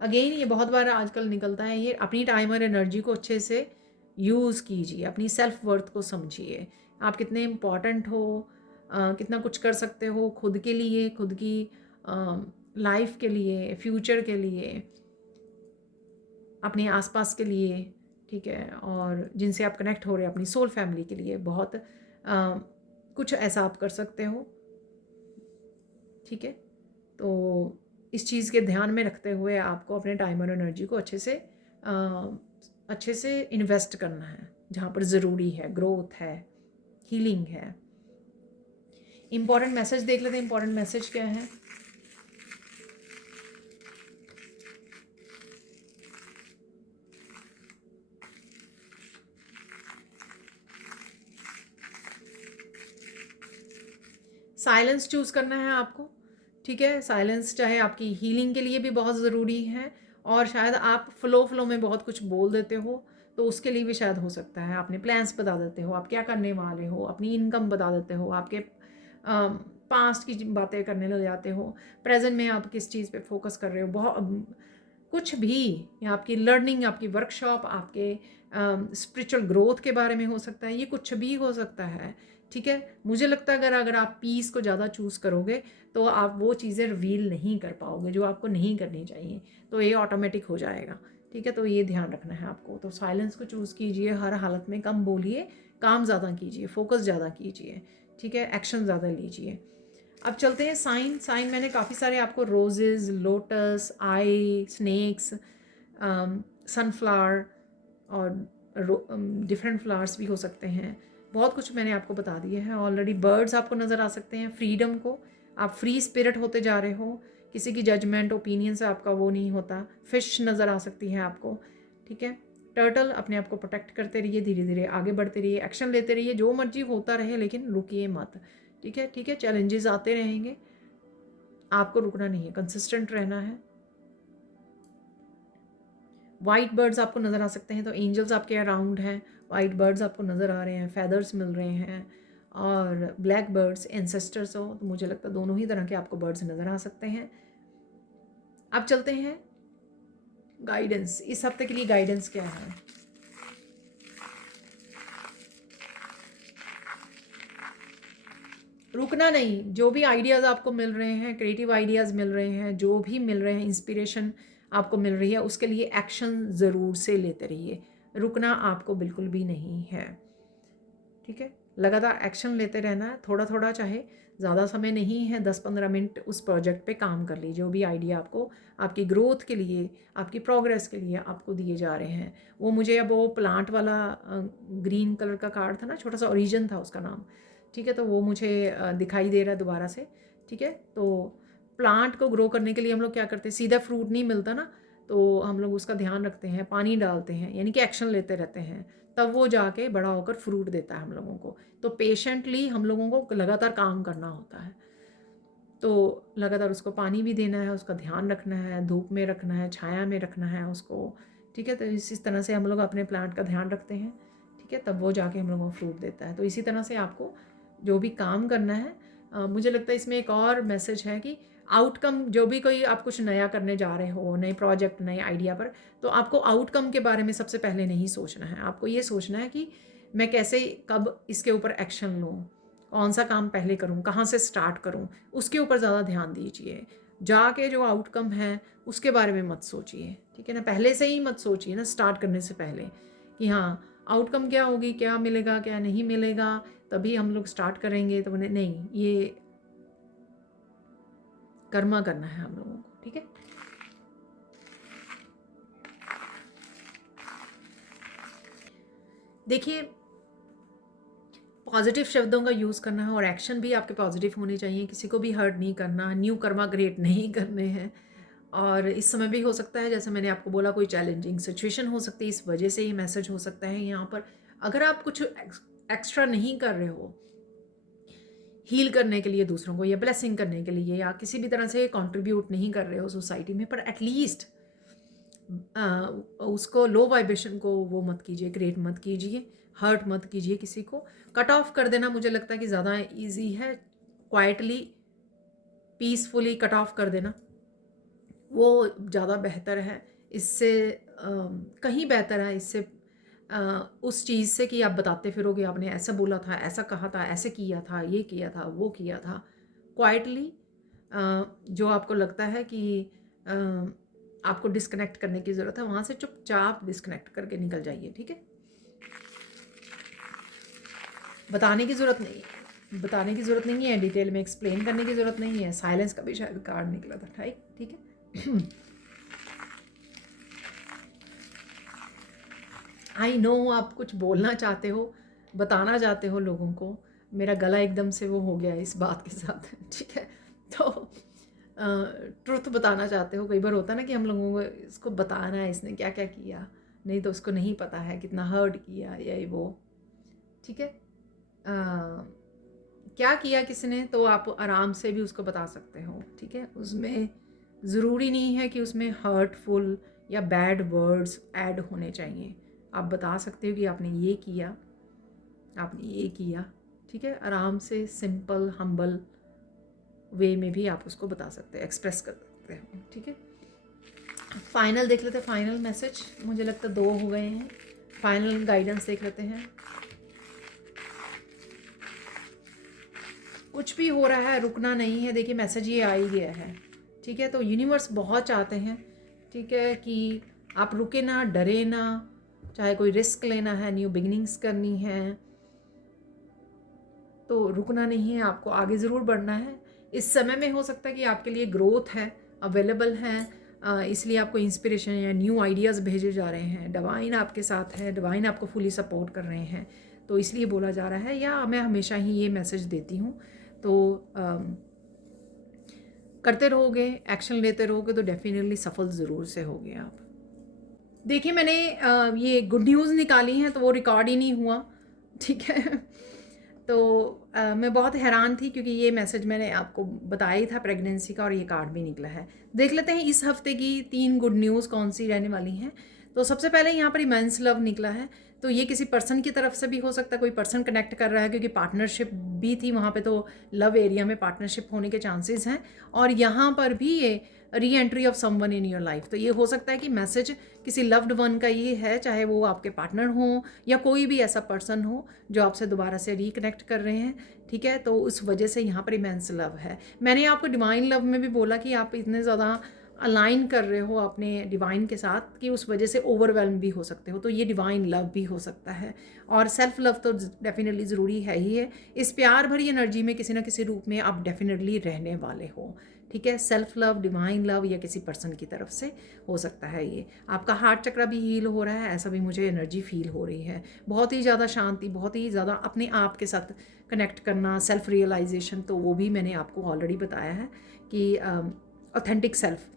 अगेन ये बहुत बार आजकल निकलता है, ये अपनी टाइम और एनर्जी को अच्छे से यूज़ कीजिए, अपनी सेल्फ वर्थ को समझिए, आप कितने इम्पॉर्टेंट हो, कितना कुछ कर सकते हो खुद के लिए, खुद की लाइफ के लिए, फ्यूचर के लिए, अपने आसपास के लिए, ठीक है, और जिनसे आप कनेक्ट हो रहे हैं, अपनी सोल फैमिली के लिए बहुत कुछ ऐसा आप कर सकते हो, ठीक है। तो इस चीज़ के ध्यान में रखते हुए आपको अपने टाइम और एनर्जी को अच्छे से इन्वेस्ट करना है जहाँ पर ज़रूरी है, ग्रोथ है, हीलिंग है। इम्पॉर्टेंट मैसेज देख लेते हैं, इम्पॉर्टेंट मैसेज क्या है। साइलेंस चूज़ करना है आपको, ठीक है। साइलेंस चाहे आपकी हीलिंग के लिए भी बहुत ज़रूरी है, और शायद आप फ्लो में बहुत कुछ बोल देते हो, तो उसके लिए भी शायद हो सकता है। अपने प्लान्स बता देते हो, आप क्या करने वाले हो, अपनी इनकम बता देते हो, आपके पास्ट की बातें करने लग जाते हो, प्रेजेंट में आप किस चीज़ पे फोकस कर रहे हो, बहुत कुछ भी, या आपकी लर्निंग, आपकी वर्कशॉप, आपके स्पिरिचुअल ग्रोथ के बारे में हो सकता है, ये कुछ भी हो सकता है, ठीक है। मुझे लगता है अगर आप पीस को ज़्यादा चूज़ करोगे तो आप वो चीज़ें रिवील नहीं कर पाओगे जो आपको नहीं करनी चाहिए, तो ये ऑटोमेटिक हो जाएगा, ठीक है। तो ये ध्यान रखना है आपको, तो साइलेंस को चूज़ कीजिए, हर हालत में कम बोलिए, काम ज़्यादा कीजिए, फोकस ज़्यादा कीजिए, ठीक है, एक्शन ज़्यादा लीजिए। अब चलते हैं साइन मैंने काफ़ी सारे आपको, रोजेज़, लोटस, आई, स्नेक्स, सनफ्लावर, और डिफरेंट फ्लावर्स भी हो सकते हैं, बहुत कुछ मैंने आपको बता दिया है ऑलरेडी। बर्ड्स आपको नज़र आ सकते हैं, फ्रीडम को, आप फ्री स्पिरिट होते जा रहे हो, किसी की जजमेंट ओपिनियन से आपका वो नहीं होता। फिश नज़र आ सकती है आपको, ठीक है। टर्टल, अपने आप को प्रोटेक्ट करते रहिए, धीरे धीरे आगे बढ़ते रहिए, एक्शन लेते रहिए, जो मर्जी होता रहे लेकिन रुकिए मत, ठीक है, ठीक है। चैलेंजेस आते रहेंगे, आपको रुकना नहीं है, कंसिस्टेंट रहना है। वाइट बर्ड्स आपको नज़र आ सकते हैं, तो एंजल्स आपके अराउंड हैं, वाइट बर्ड्स आपको नज़र आ रहे हैं, फेदर्स मिल रहे हैं, और ब्लैक बर्ड्स एंसेस्टर्स हो, तो मुझे लगता है दोनों ही तरह के आपको बर्ड्स नज़र आ सकते हैं। अब चलते हैं गाइडेंस। इस हफ्ते के लिए गाइडेंस क्या है? रुकना नहीं। जो भी आइडियाज़ आपको मिल रहे हैं, क्रिएटिव आइडियाज़ मिल रहे हैं, जो भी मिल रहे हैं, इंस्पिरेशन आपको मिल रही है, उसके लिए एक्शन ज़रूर से लेते रहिए। रुकना आपको बिल्कुल भी नहीं है, ठीक है? लगातार एक्शन लेते रहना है, थोड़ा थोड़ा, चाहे ज़्यादा समय नहीं है, 10-15 मिनट उस प्रोजेक्ट पे काम कर लीजिए। जो भी आइडिया आपको आपकी ग्रोथ के लिए, आपकी प्रोग्रेस के लिए आपको दिए जा रहे हैं। वो मुझे अब वो प्लांट वाला ग्रीन कलर का कार्ड था ना, छोटा सा, ओरिजिन था उसका नाम, ठीक है? तो वो मुझे दिखाई दे रहा है दोबारा से, ठीक है? तो प्लांट को ग्रो करने के लिए हम लोग क्या करते हैं, सीधा फ्रूट नहीं मिलता ना, तो हम लोग उसका ध्यान रखते हैं, पानी डालते हैं, यानी कि एक्शन लेते रहते हैं, तब वो जाके बड़ा होकर फ्रूट देता है हम लोगों को। तो पेशेंटली हम लोगों को लगातार काम करना होता है। तो लगातार उसको पानी भी देना है, उसका ध्यान रखना है, धूप में रखना है, छाया में रखना है उसको, ठीक है? तो इस तरह से हम लोग अपने प्लांट का ध्यान रखते हैं, ठीक है? तब वो जाके हम लोगों को फ्रूट देता है। तो इसी तरह से आपको जो भी काम करना है, मुझे लगता है इसमें एक और मैसेज है कि आउटकम, जो भी कोई आप कुछ नया करने जा रहे हो, नए प्रोजेक्ट, नए आइडिया पर, तो आपको आउटकम के बारे में सबसे पहले नहीं सोचना है। आपको ये सोचना है कि मैं कैसे, कब इसके ऊपर एक्शन लूँ, कौन सा काम पहले करूँ, कहाँ से स्टार्ट करूँ, उसके ऊपर ज़्यादा ध्यान दीजिए। जाके जो आउटकम है उसके बारे में मत सोचिए, ठीक है ना? पहले से ही मत सोचिए ना, स्टार्ट करने से पहले, कि हाँ आउटकम क्या होगी, क्या मिलेगा, क्या नहीं मिलेगा, तभी हम लोग स्टार्ट करेंगे। तो नहीं, ये कर्मा करना है हम लोगों को, ठीक है? देखिए, पॉजिटिव शब्दों का यूज़ करना है और एक्शन भी आपके पॉजिटिव होने चाहिए। किसी को भी हर्ट नहीं करना, न्यू कर्मा क्रिएट नहीं करने हैं। और इस समय भी हो सकता है, जैसे मैंने आपको बोला, कोई चैलेंजिंग सिचुएशन हो सकती है, इस वजह से ये मैसेज हो सकता है यहाँ पर। अगर आप कुछ एक्स्ट्रा नहीं कर रहे हो हील करने के लिए दूसरों को, या ब्लेसिंग करने के लिए, या किसी भी तरह से कंट्रीब्यूट नहीं कर रहे हो सोसाइटी में, पर एटलीस्ट उसको, लो वाइब्रेशन को वो मत कीजिए, क्रिएट मत कीजिए, हर्ट मत कीजिए किसी को। कट ऑफ कर देना मुझे लगता है कि ज़्यादा ईजी है। क्वाइटली, पीसफुली कट ऑफ कर देना वो ज़्यादा बेहतर है। इससे कहीं बेहतर है इससे, उस चीज़ से कि आप बताते फिरोगे, आपने ऐसा बोला था, ऐसा कहा था, ऐसे किया था, ये किया था, वो किया था। क्वाइटली जो आपको लगता है कि आपको डिस्कनेक्ट करने की ज़रूरत है, वहाँ से चुपचाप डिस्कनेक्ट करके निकल जाइए, ठीक है? बताने की ज़रूरत नहीं है, डिटेल में एक्सप्लेन करने की ज़रूरत नहीं है। साइलेंस का भी शायद कार्ड निकला था, ठीक है? आई नो आप कुछ बोलना चाहते हो, बताना चाहते हो लोगों को। मेरा गला एकदम से वो हो गया इस बात के साथ, ठीक है? तो ट्रुथ बताना चाहते हो। कई बार होता है ना कि हम लोगों को इसको बताना है, इसने क्या क्या किया, नहीं तो उसको नहीं पता है कितना हर्ट किया, या वो, ठीक है? क्या किया किसने, तो आप आराम से भी उसको बता सकते हो, ठीक है? उसमें ज़रूरी नहीं है कि उसमें हर्टफुल या बैड वर्ड्स ऐड होने चाहिए। आप बता सकते हो कि आपने ये किया, आपने ये किया, ठीक है? आराम से, सिंपल, हम्बल वे में भी आप उसको बता सकते हैं, एक्सप्रेस कर सकते हो, ठीक है? फाइनल देख लेते हैं, फाइनल मैसेज। मुझे लगता है 2 हो गए हैं। फाइनल गाइडेंस देख लेते हैं। कुछ भी हो रहा है, रुकना नहीं है। देखिए, मैसेज ये आ ही गया है, ठीक है? तो यूनिवर्स बहुत चाहते हैं, ठीक है, कि आप रुके ना, डरे ना। चाहे कोई रिस्क लेना है, न्यू बिगिनिंग्स करनी है, तो रुकना नहीं है, आपको आगे ज़रूर बढ़ना है। इस समय में हो सकता है कि आपके लिए ग्रोथ है, अवेलेबल है, इसलिए आपको इंस्पिरेशन या न्यू आइडियाज़ भेजे जा रहे हैं। डिवाइन आपके साथ है, डिवाइन आपको फुली सपोर्ट कर रहे हैं, तो इसलिए बोला जा रहा है। या मैं हमेशा ही ये मैसेज देती हूँ, तो करते रहोगे, एक्शन लेते रहोगे, तो डेफिनेटली सफल ज़रूर से होगे आप। देखिए, मैंने ये गुड न्यूज़ निकाली हैं, तो वो रिकॉर्ड ही नहीं हुआ, ठीक है? तो मैं बहुत हैरान थी, क्योंकि ये मैसेज मैंने आपको बताया ही था प्रेगनेंसी का, और ये कार्ड भी निकला है। देख लेते हैं इस हफ्ते की 3 गुड न्यूज़ कौन सी रहने वाली हैं। तो सबसे पहले यहाँ पर इमेंस लव निकला है। तो ये किसी पर्सन की तरफ से भी हो सकता है, कोई पर्सन कनेक्ट कर रहा है, क्योंकि पार्टनरशिप भी थी वहाँ पे तो लव एरिया में पार्टनरशिप होने के चांसेस हैं, और यहाँ पर भी ये re entry of someone in your life. तो ये हो सकता है कि मैसेज किसी लव्ड वन का ये है, चाहे वो आपके पार्टनर हो या कोई भी ऐसा पर्सन हो जो आपसे दोबारा से रिकनेक्ट कर रहे हैं, ठीक है। तो उस वजह से यहाँ पर इमेंस लव है। मैंने आपको डिवाइन लव में भी बोला कि आप इतने ज़्यादा अलाइन कर रहे हो अपने डिवाइन के साथ कि उस वजह से ओवरवेल्म भी हो सकते हो, तो ये डिवाइन लव भी हो सकता है। और सेल्फ लव तो डेफिनेटली ज़रूरी है ही है। इस प्यार भरी एनर्जी में किसी ना किसी रूप में आप डेफिनेटली रहने वाले हो, ठीक है। सेल्फ लव, डिवाइन लव या किसी पर्सन की तरफ से हो सकता है। ये आपका हार्ट चक्र भी हील हो रहा है, ऐसा भी मुझे एनर्जी फील हो रही है। बहुत ही ज़्यादा शांति, बहुत ही ज़्यादा अपने आप के साथ कनेक्ट करना, सेल्फ रियलाइजेशन, तो वो भी मैंने आपको ऑलरेडी बताया है कि ऑथेंटिक सेल्फ,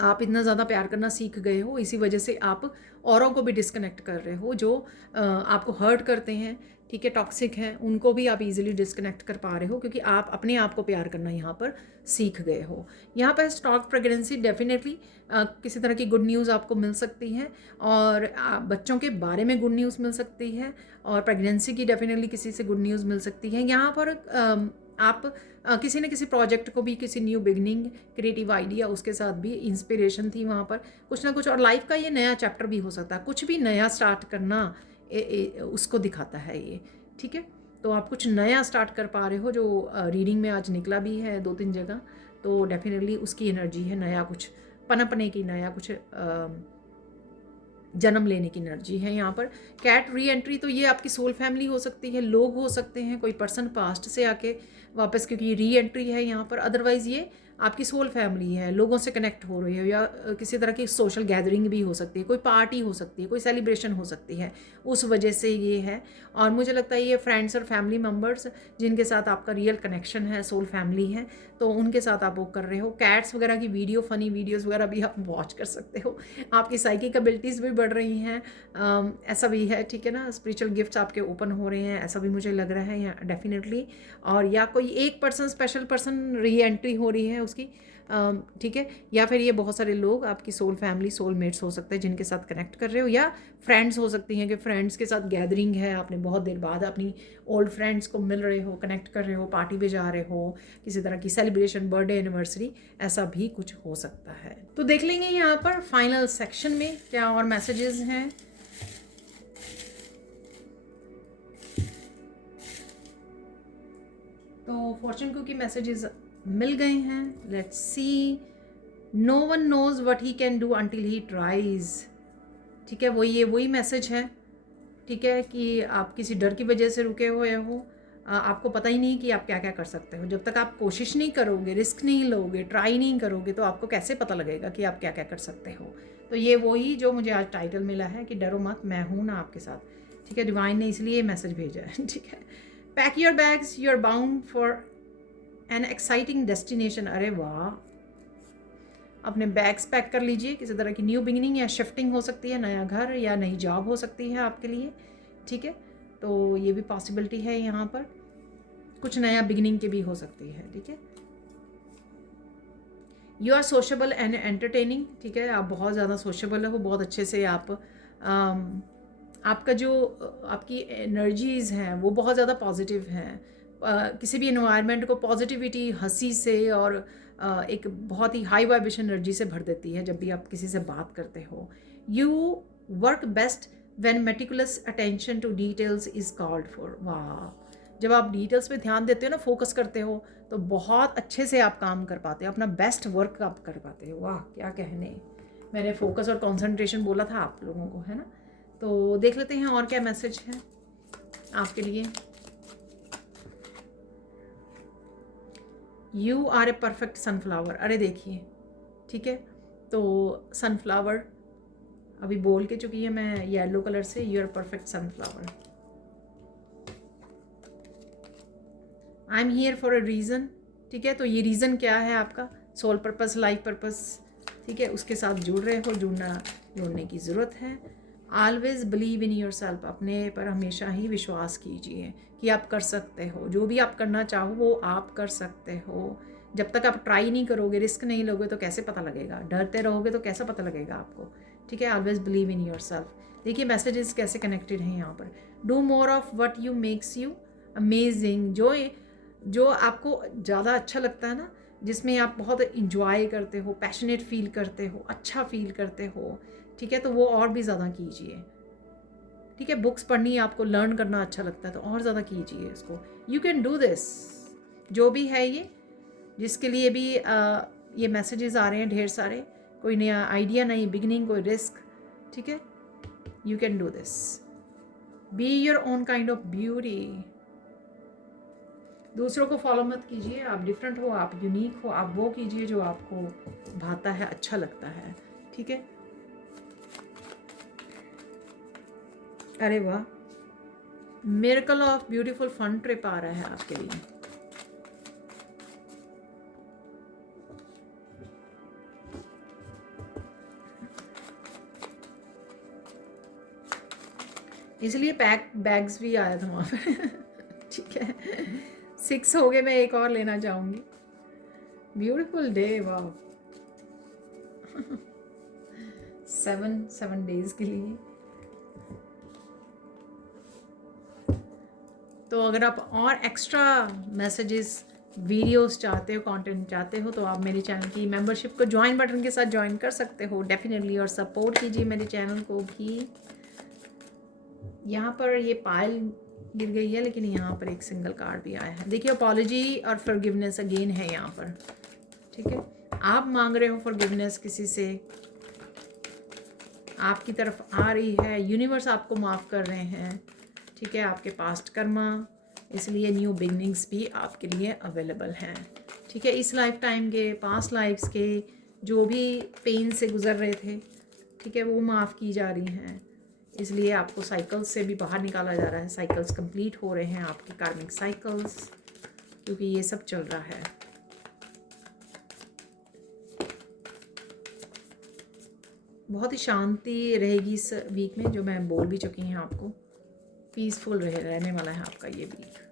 आप इतना ज़्यादा प्यार करना सीख गए हो, इसी वजह से आप औरों को भी डिस्कनेक्ट कर रहे हो जो आपको हर्ट करते हैं, ठीक है, टॉक्सिक हैं, उनको भी आप इजीली डिस्कनेक्ट कर पा रहे हो क्योंकि आप अपने आप को प्यार करना यहाँ पर सीख गए हो। यहाँ पर स्टॉक प्रेगनेंसी डेफिनेटली किसी तरह की गुड न्यूज़ आपको मिल सकती है, और बच्चों के बारे में गुड न्यूज़ मिल सकती है, और प्रेगनेंसी की डेफिनेटली किसी से गुड न्यूज़ मिल सकती है। यहाँ पर आप किसी न किसी प्रोजेक्ट को भी, किसी न्यू बिगनिंग, क्रिएटिव आइडिया, उसके साथ भी इंस्पिरेशन थी वहाँ पर कुछ ना कुछ, और लाइफ का ये नया चैप्टर भी हो सकता है, कुछ भी नया स्टार्ट करना उसको दिखाता है ये, ठीक है। तो आप कुछ नया स्टार्ट कर पा रहे हो जो रीडिंग में आज निकला भी है 2-3 जगह, तो डेफिनेटली उसकी एनर्जी है, नया कुछ पनपने की, नया कुछ जन्म लेने की एनर्जी है यहाँ पर। कैट री एंट्री, तो ये आपकी सोल फैमिली हो सकती है, लोग हो सकते हैं, कोई पर्सन पास्ट से आके वापस, क्योंकि री एंट्री है यहाँ पर। अदरवाइज़ ये आपकी सोल फैमिली है, लोगों से कनेक्ट हो रही हो, या किसी तरह की सोशल गैदरिंग भी हो सकती है, कोई पार्टी हो सकती है, कोई सेलिब्रेशन हो सकती है, उस वजह से ये है। और मुझे लगता है ये फ्रेंड्स और फैमिली मेम्बर्स जिनके साथ आपका रियल कनेक्शन है, सोल फैमिली है, तो उनके साथ आप वो कर रहे हो। कैट्स वगैरह की वीडियो, फ़नी वीडियोज़ वगैरह भी आप वॉच कर सकते हो, आपकी साइकिक एबिलिटीज़ भी बढ़ रही हैं, ऐसा भी है, ठीक है ना। स्पिरिचुअल गिफ्ट्स आपके ओपन हो रहे हैं, ऐसा भी मुझे लग रहा है यहाँ डेफिनेटली। और या कोई एक person, special person re entry हो रही है उसकी, ठीक है, या फिर ये बहुत सारे लोग आपकी सोल फैमिली, सोल मेट्स हो सकते हैं जिनके साथ कनेक्ट कर रहे हो, या फ्रेंड्स हो सकती हैं कि फ्रेंड्स के साथ गैदरिंग है, आपने बहुत देर बाद अपनी ओल्ड फ्रेंड्स को मिल रहे हो, कनेक्ट कर रहे हो, पार्टी पे जा रहे हो, किसी तरह की सेलिब्रेशन, बर्थडे, एनिवर्सरी, ऐसा भी कुछ हो सकता है। तो देख लेंगे यहाँ पर फाइनल सेक्शन में क्या और मैसेजेस हैं। तो फॉर्चून कुकी मैसेजेस मिल गए हैं। Let's see. No one knows what he can do until he tries, ठीक है, वही मैसेज है, ठीक है, कि आप किसी डर की वजह से रुके हुए हो, आपको पता ही नहीं कि आप क्या क्या कर सकते हो। जब तक आप कोशिश नहीं करोगे, रिस्क नहीं लोगे, ट्राई नहीं करोगे, तो आपको कैसे पता लगेगा कि आप क्या क्या कर सकते हो। तो ये वही जो मुझे आज टाइटल मिला है कि डरो मत, मैं हूँ ना आपके साथ, ठीक है। डिवाइन ने इसलिए मैसेज भेजा है, ठीक है। Pack your bags, you are bound for an exciting destination. अरे वाह, अपने बैग्स पैक कर लीजिए, किसी तरह की न्यू बिगिनिंग या शिफ्टिंग हो सकती है, नया घर या नई जॉब हो सकती है आपके लिए, ठीक है। तो ये भी पॉसिबिलिटी है, यहाँ पर कुछ नया बिगिनिंग की भी हो सकती है, ठीक है। You are sociable and entertaining, ठीक है, आप बहुत ज़्यादा सोशेबल हो, बहुत अच्छे से आप आपका जो आपकी एनर्जीज़ हैं वो बहुत ज़्यादा पॉजिटिव हैं, किसी भी एनवायरनमेंट को पॉजिटिविटी, हंसी से और एक बहुत ही हाई वाइब्रेशन एनर्जी से भर देती है जब भी आप किसी से बात करते हो। You work best when meticulous attention to details is called for. वाह, जब आप डिटेल्स पे ध्यान देते हो ना, फोकस करते हो, तो बहुत अच्छे से आप काम कर पाते हो, अपना बेस्ट वर्क आप कर पाते हो। वाह, क्या कहने, मैंने फोकस और कंसंट्रेशन बोला था आप लोगों को, है ना। तो देख लेते हैं और क्या मैसेज है आपके लिए। You are a perfect sunflower. अरे देखिए, ठीक है, तो सनफ्लावर अभी बोल के चुकी है मैं येलो कलर से, you are perfect sunflower. I am here for a reason, ठीक है। तो ये रीज़न क्या है आपका, सोल पर्पस, लाइफ पर्पस, ठीक है, उसके साथ जुड़ रहे हो, जुड़ने की ज़रूरत है। Always believe in your self, अपने पर हमेशा ही विश्वास कीजिए कि आप कर सकते हो, जो भी आप करना चाहो वो आप कर सकते हो। जब तक आप ट्राई नहीं करोगे, रिस्क नहीं लोगे, तो कैसे पता लगेगा, डरते रहोगे तो कैसे पता लगेगा आपको, ठीक है। Always believe in your self. देखिए मैसेजेस कैसे कनेक्टेड हैं यहाँ पर। Do more of what you makes you amazing, जो आपको ज़्यादा अच्छा लगता है ना, जिसमें आप बहुत इंजॉय करते हो, पैशनेट फील करते हो, अच्छा फील करते हो, ठीक है, तो वो और भी ज़्यादा कीजिए। ठीक है, बुक्स पढ़नी आपको लर्न करना अच्छा लगता है तो और ज़्यादा कीजिए इसको। You can do this. जो भी है ये, जिसके लिए भी ये मैसेजेस आ रहे हैं ढेर सारे, कोई नया आइडिया, नई बिगनिंग, कोई रिस्क, ठीक है, you can do this. Be your own kind of beauty. दूसरों को फॉलो मत कीजिए, आप डिफरेंट हो, आप यूनिक हो, आप वो कीजिए जो आपको भाता है, अच्छा लगता है, ठीक है। अरे वाह, miracle of beautiful fun trip आ रहा है आपके लिए। इसलिए बैग्स भी आया था वहाँ पर ठीक है, 6 हो गए, मैं एक और लेना चाहूँगी। ब्यूटीफुल डे, वाह 7 डेज के लिए। तो अगर आप और एक्स्ट्रा मैसेजेस, वीडियोस चाहते हो, कंटेंट चाहते हो, तो आप मेरे चैनल की मेंबरशिप को ज्वाइन बटन के साथ ज्वाइन कर सकते हो डेफिनेटली, और सपोर्ट कीजिए मेरे चैनल को भी। यहाँ पर ये पायल गिर गई है, लेकिन यहाँ पर एक सिंगल कार्ड भी आया है। देखिए, अपॉलॉजी और फॉरगिवनेस अगेन है यहाँ पर, ठीक है। आप मांग रहे हो फॉरगिवनेस किसी से, आपकी तरफ आ रही है, यूनिवर्स आपको माफ़ कर रहे हैं, ठीक है। आपके पास्ट कर्मा, इसलिए न्यू बिगनिंग्स भी आपके लिए अवेलेबल हैं, ठीक है। इस लाइफ टाइम के, पास्ट लाइफ्स के जो भी पेन से गुजर रहे थे, ठीक है, वो माफ़ की जा रही हैं। इसलिए आपको साइकिल्स से भी बाहर निकाला जा रहा है, साइकिल्स कंप्लीट हो रहे हैं आपके कार्मिक साइकिल्स, क्योंकि ये सब चल रहा है। बहुत ही शांति रहेगी इस वीक में, जो मैं बोल भी चुकी हूँ आपको। पीसफुल रहने वाला है आपका ये वीक।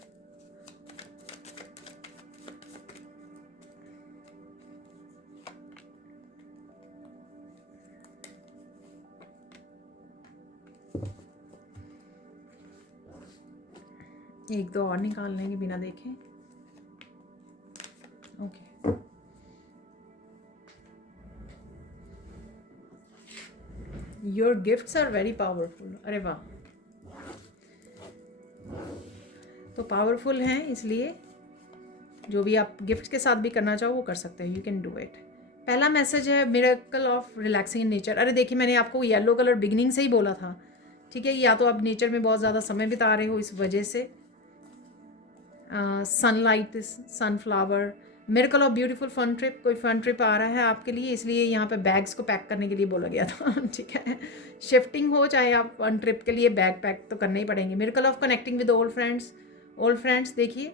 एक दो और निकाल लेंगे बिना देखे। Okay, your gifts are very powerful. अरे वाह, तो पावरफुल हैं, इसलिए जो भी आप गिफ्ट के साथ भी करना चाहो वो कर सकते हैं। You can do it. पहला मैसेज है miracle of relaxing in nature. अरे देखिए, मैंने आपको येलो कलर बिगनिंग से ही बोला था, ठीक है। या तो आप नेचर में बहुत ज़्यादा समय बिता रहे हो, इस वजह से sunlight, sunflower, miracle of beautiful fun trip, कोई फन ट्रिप आ रहा है आपके लिए, इसलिए यहाँ पे बैग्स को पैक करने के लिए बोला गया था ठीक है। शिफ्टिंग हो, चाहे आप फन ट्रिप के लिए बैग पैक तो करने ही पड़ेंगे। Miracle of connecting with old friends, देखिए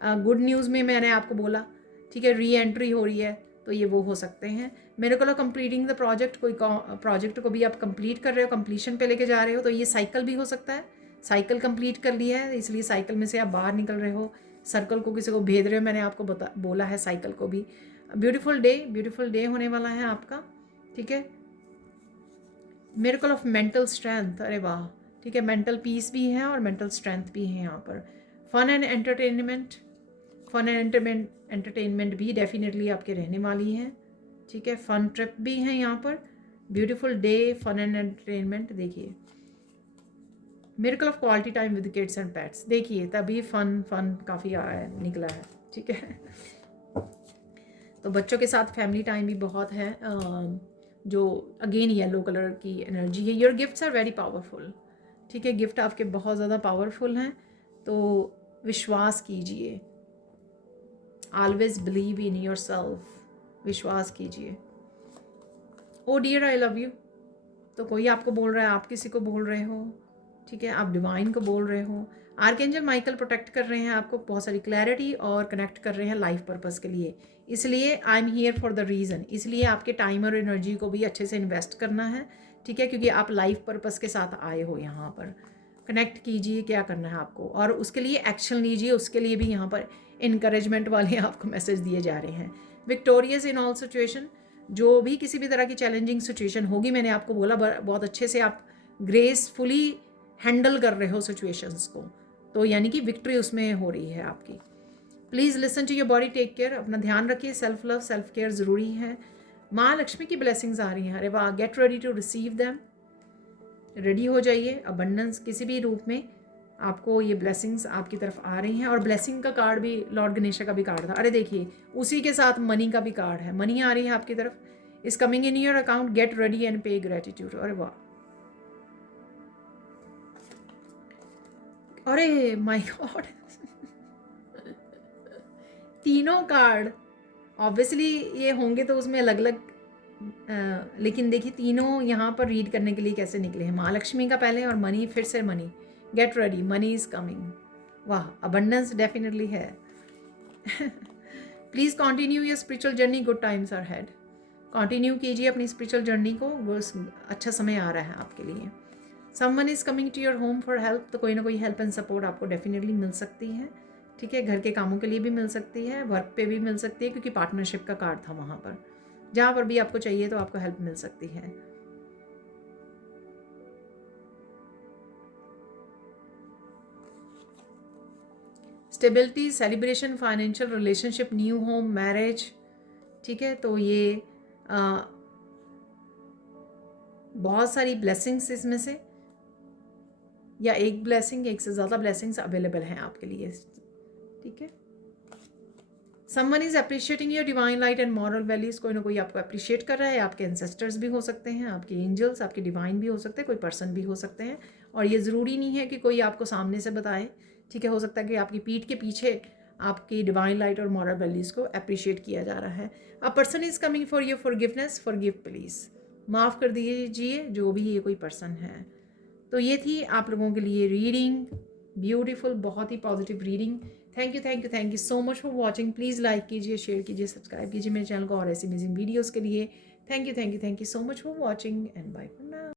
गुड न्यूज़ में मैंने आपको बोला, ठीक है, री एंट्री हो रही है, तो ये वो हो सकते हैं। Miracle of completing the project, कोई प्रोजेक्ट को भी आप कंप्लीट कर रहे हो, कंप्लीशन पे लेके जा रहे हो, तो ये साइकिल भी हो सकता है। साइकिल कंप्लीट कर लिया है, इसलिए साइकिल में से आप बाहर निकल रहे हो, सर्कल को किसी को भेज रहे हो, मैंने आपको बोला है साइकिल को भी। ब्यूटीफुल डे होने वाला है आपका, ठीक है। मिरेकल ऑफ मेंटल स्ट्रेंथ, अरे वाह, ठीक है, मेंटल पीस भी है और मेंटल स्ट्रेंथ भी है यहाँ पर। फन एंड एंटरटेनमेंट भी डेफिनेटली आपके रहने वाली है, ठीक है। फन ट्रिप भी है यहाँ पर। Beautiful day, fun and entertainment. देखिए, miracle of quality time with kids and pets, देखिए तभी फन काफ़ी निकला है, ठीक है। तो बच्चों के साथ फैमिली टाइम भी बहुत है, जो अगेन येलो कलर की एनर्जी है। Your gifts are very powerful, ठीक है, गिफ्ट आपके बहुत ज़्यादा पावरफुल हैं, तो विश्वास कीजिए। Always believe in your self, विश्वास कीजिए। ओ डियर आई लव यू, तो कोई आपको बोल रहा है, आप किसी को बोल रहे हो, ठीक है, आप डिवाइन को बोल रहे हो। आर्कएंजल माइकल प्रोटेक्ट कर रहे हैं आपको, बहुत सारी क्लैरिटी और कनेक्ट कर रहे हैं लाइफ पर्पस के लिए। इसलिए आई am here for the reason, इसलिए आपके टाइम और एनर्जी को भी अच्छे से इन्वेस्ट करना है, ठीक है, क्योंकि आप लाइफ पर्पस के साथ आए हो यहाँ पर। कनेक्ट कीजिए क्या करना है आपको, और उसके लिए एक्शन लीजिए, उसके लिए भी यहाँ पर इनकरेजमेंट वाले आपको मैसेज दिए जा रहे हैं। विक्टोरियस इन ऑल सिचुएशन, जो भी किसी भी तरह की चैलेंजिंग सिचुएशन होगी, मैंने आपको बोला बहुत अच्छे से आप ग्रेसफुली हैंडल कर रहे हो सिचुएशंस को, तो यानी कि विक्ट्री उसमें हो रही है आपकी। Please listen to your body, take care, अपना ध्यान रखिए, सेल्फ लव सेल्फ केयर ज़रूरी है। माँ लक्ष्मी की ब्लेसिंग्स आ रही हैं, अरे वाह, get ready to receive them, ready हो जाइए। अबंडेंस किसी भी रूप में आपको ये ब्लेसिंग्स आपकी तरफ आ रही हैं। और ब्लेसिंग का कार्ड भी लॉर्ड गणेश का भी कार्ड था, अरे देखिए उसी के साथ मनी का भी कार्ड है, मनी आ रही है आपकी तरफ, is coming in your account, get ready and पे ग्रेटिट्यूड। अरे वाह, अरे माय गॉड तीनों कार्ड ऑब्वियसली ये होंगे तो उसमें अलग अलग, लेकिन देखिए तीनों यहाँ पर रीड करने के लिए कैसे निकले हैं। महालक्ष्मी का पहले और मनी, फिर से money, get ready, money is coming. वाह, अबंडेंस डेफिनेटली है। Please continue your spiritual journey, good times are ahead. Continue कीजिए अपनी स्पिरिचुअल जर्नी को, वो अच्छा समय आ रहा है आपके लिए। Someone is coming to your home for help, तो कोई ना कोई हेल्प एंड सपोर्ट आपको डेफिनेटली मिल सकती है, ठीक है। घर के कामों के लिए भी मिल सकती है, वर्क पे भी मिल सकती है, क्योंकि पार्टनरशिप का कार्ड था वहाँ पर। जहाँ पर भी आपको चाहिए तो आपको हेल्प मिल सकती है। Stability, celebration, financial, relationship, new home, marriage, ठीक है। तो ये बहुत सारी ब्लेसिंग्स इसमें से, या एक ब्लेसिंग, एक से ज़्यादा ब्लेसिंग्स अवेलेबल हैं आपके लिए, ठीक है। Someone is appreciating your divine light and moral values, कोई ना कोई आपको अप्रिशिएट कर रहा है। आपके एंसेस्टर्स भी हो सकते हैं, आपके एंजल्स, आपके डिवाइन भी हो सकते हैं, कोई पर्सन भी हो सकते हैं। और ये ज़रूरी नहीं है कि कोई आपको सामने से बताए, ठीक है। हो सकता है कि आपकी पीठ के पीछे आपकी डिवाइन लाइट और मॉरल वैल्यूज़ को अप्रिशिएट किया जा रहा है। A person is coming for your forgiveness, forgive please, माफ़ कर दीजिए जो भी ये कोई पर्सन है। तो ये थी आप लोगों के लिए रीडिंग, ब्यूटीफुल, बहुत ही positive reading. Thank you so much for watching. Please like कीजिए, शेयर कीजिए, सब्सक्राइब कीजिए मेरे चैनल को और ऐसी अमेजिंग वीडियोज़ के लिए। Thank you so much for watching and bye for now.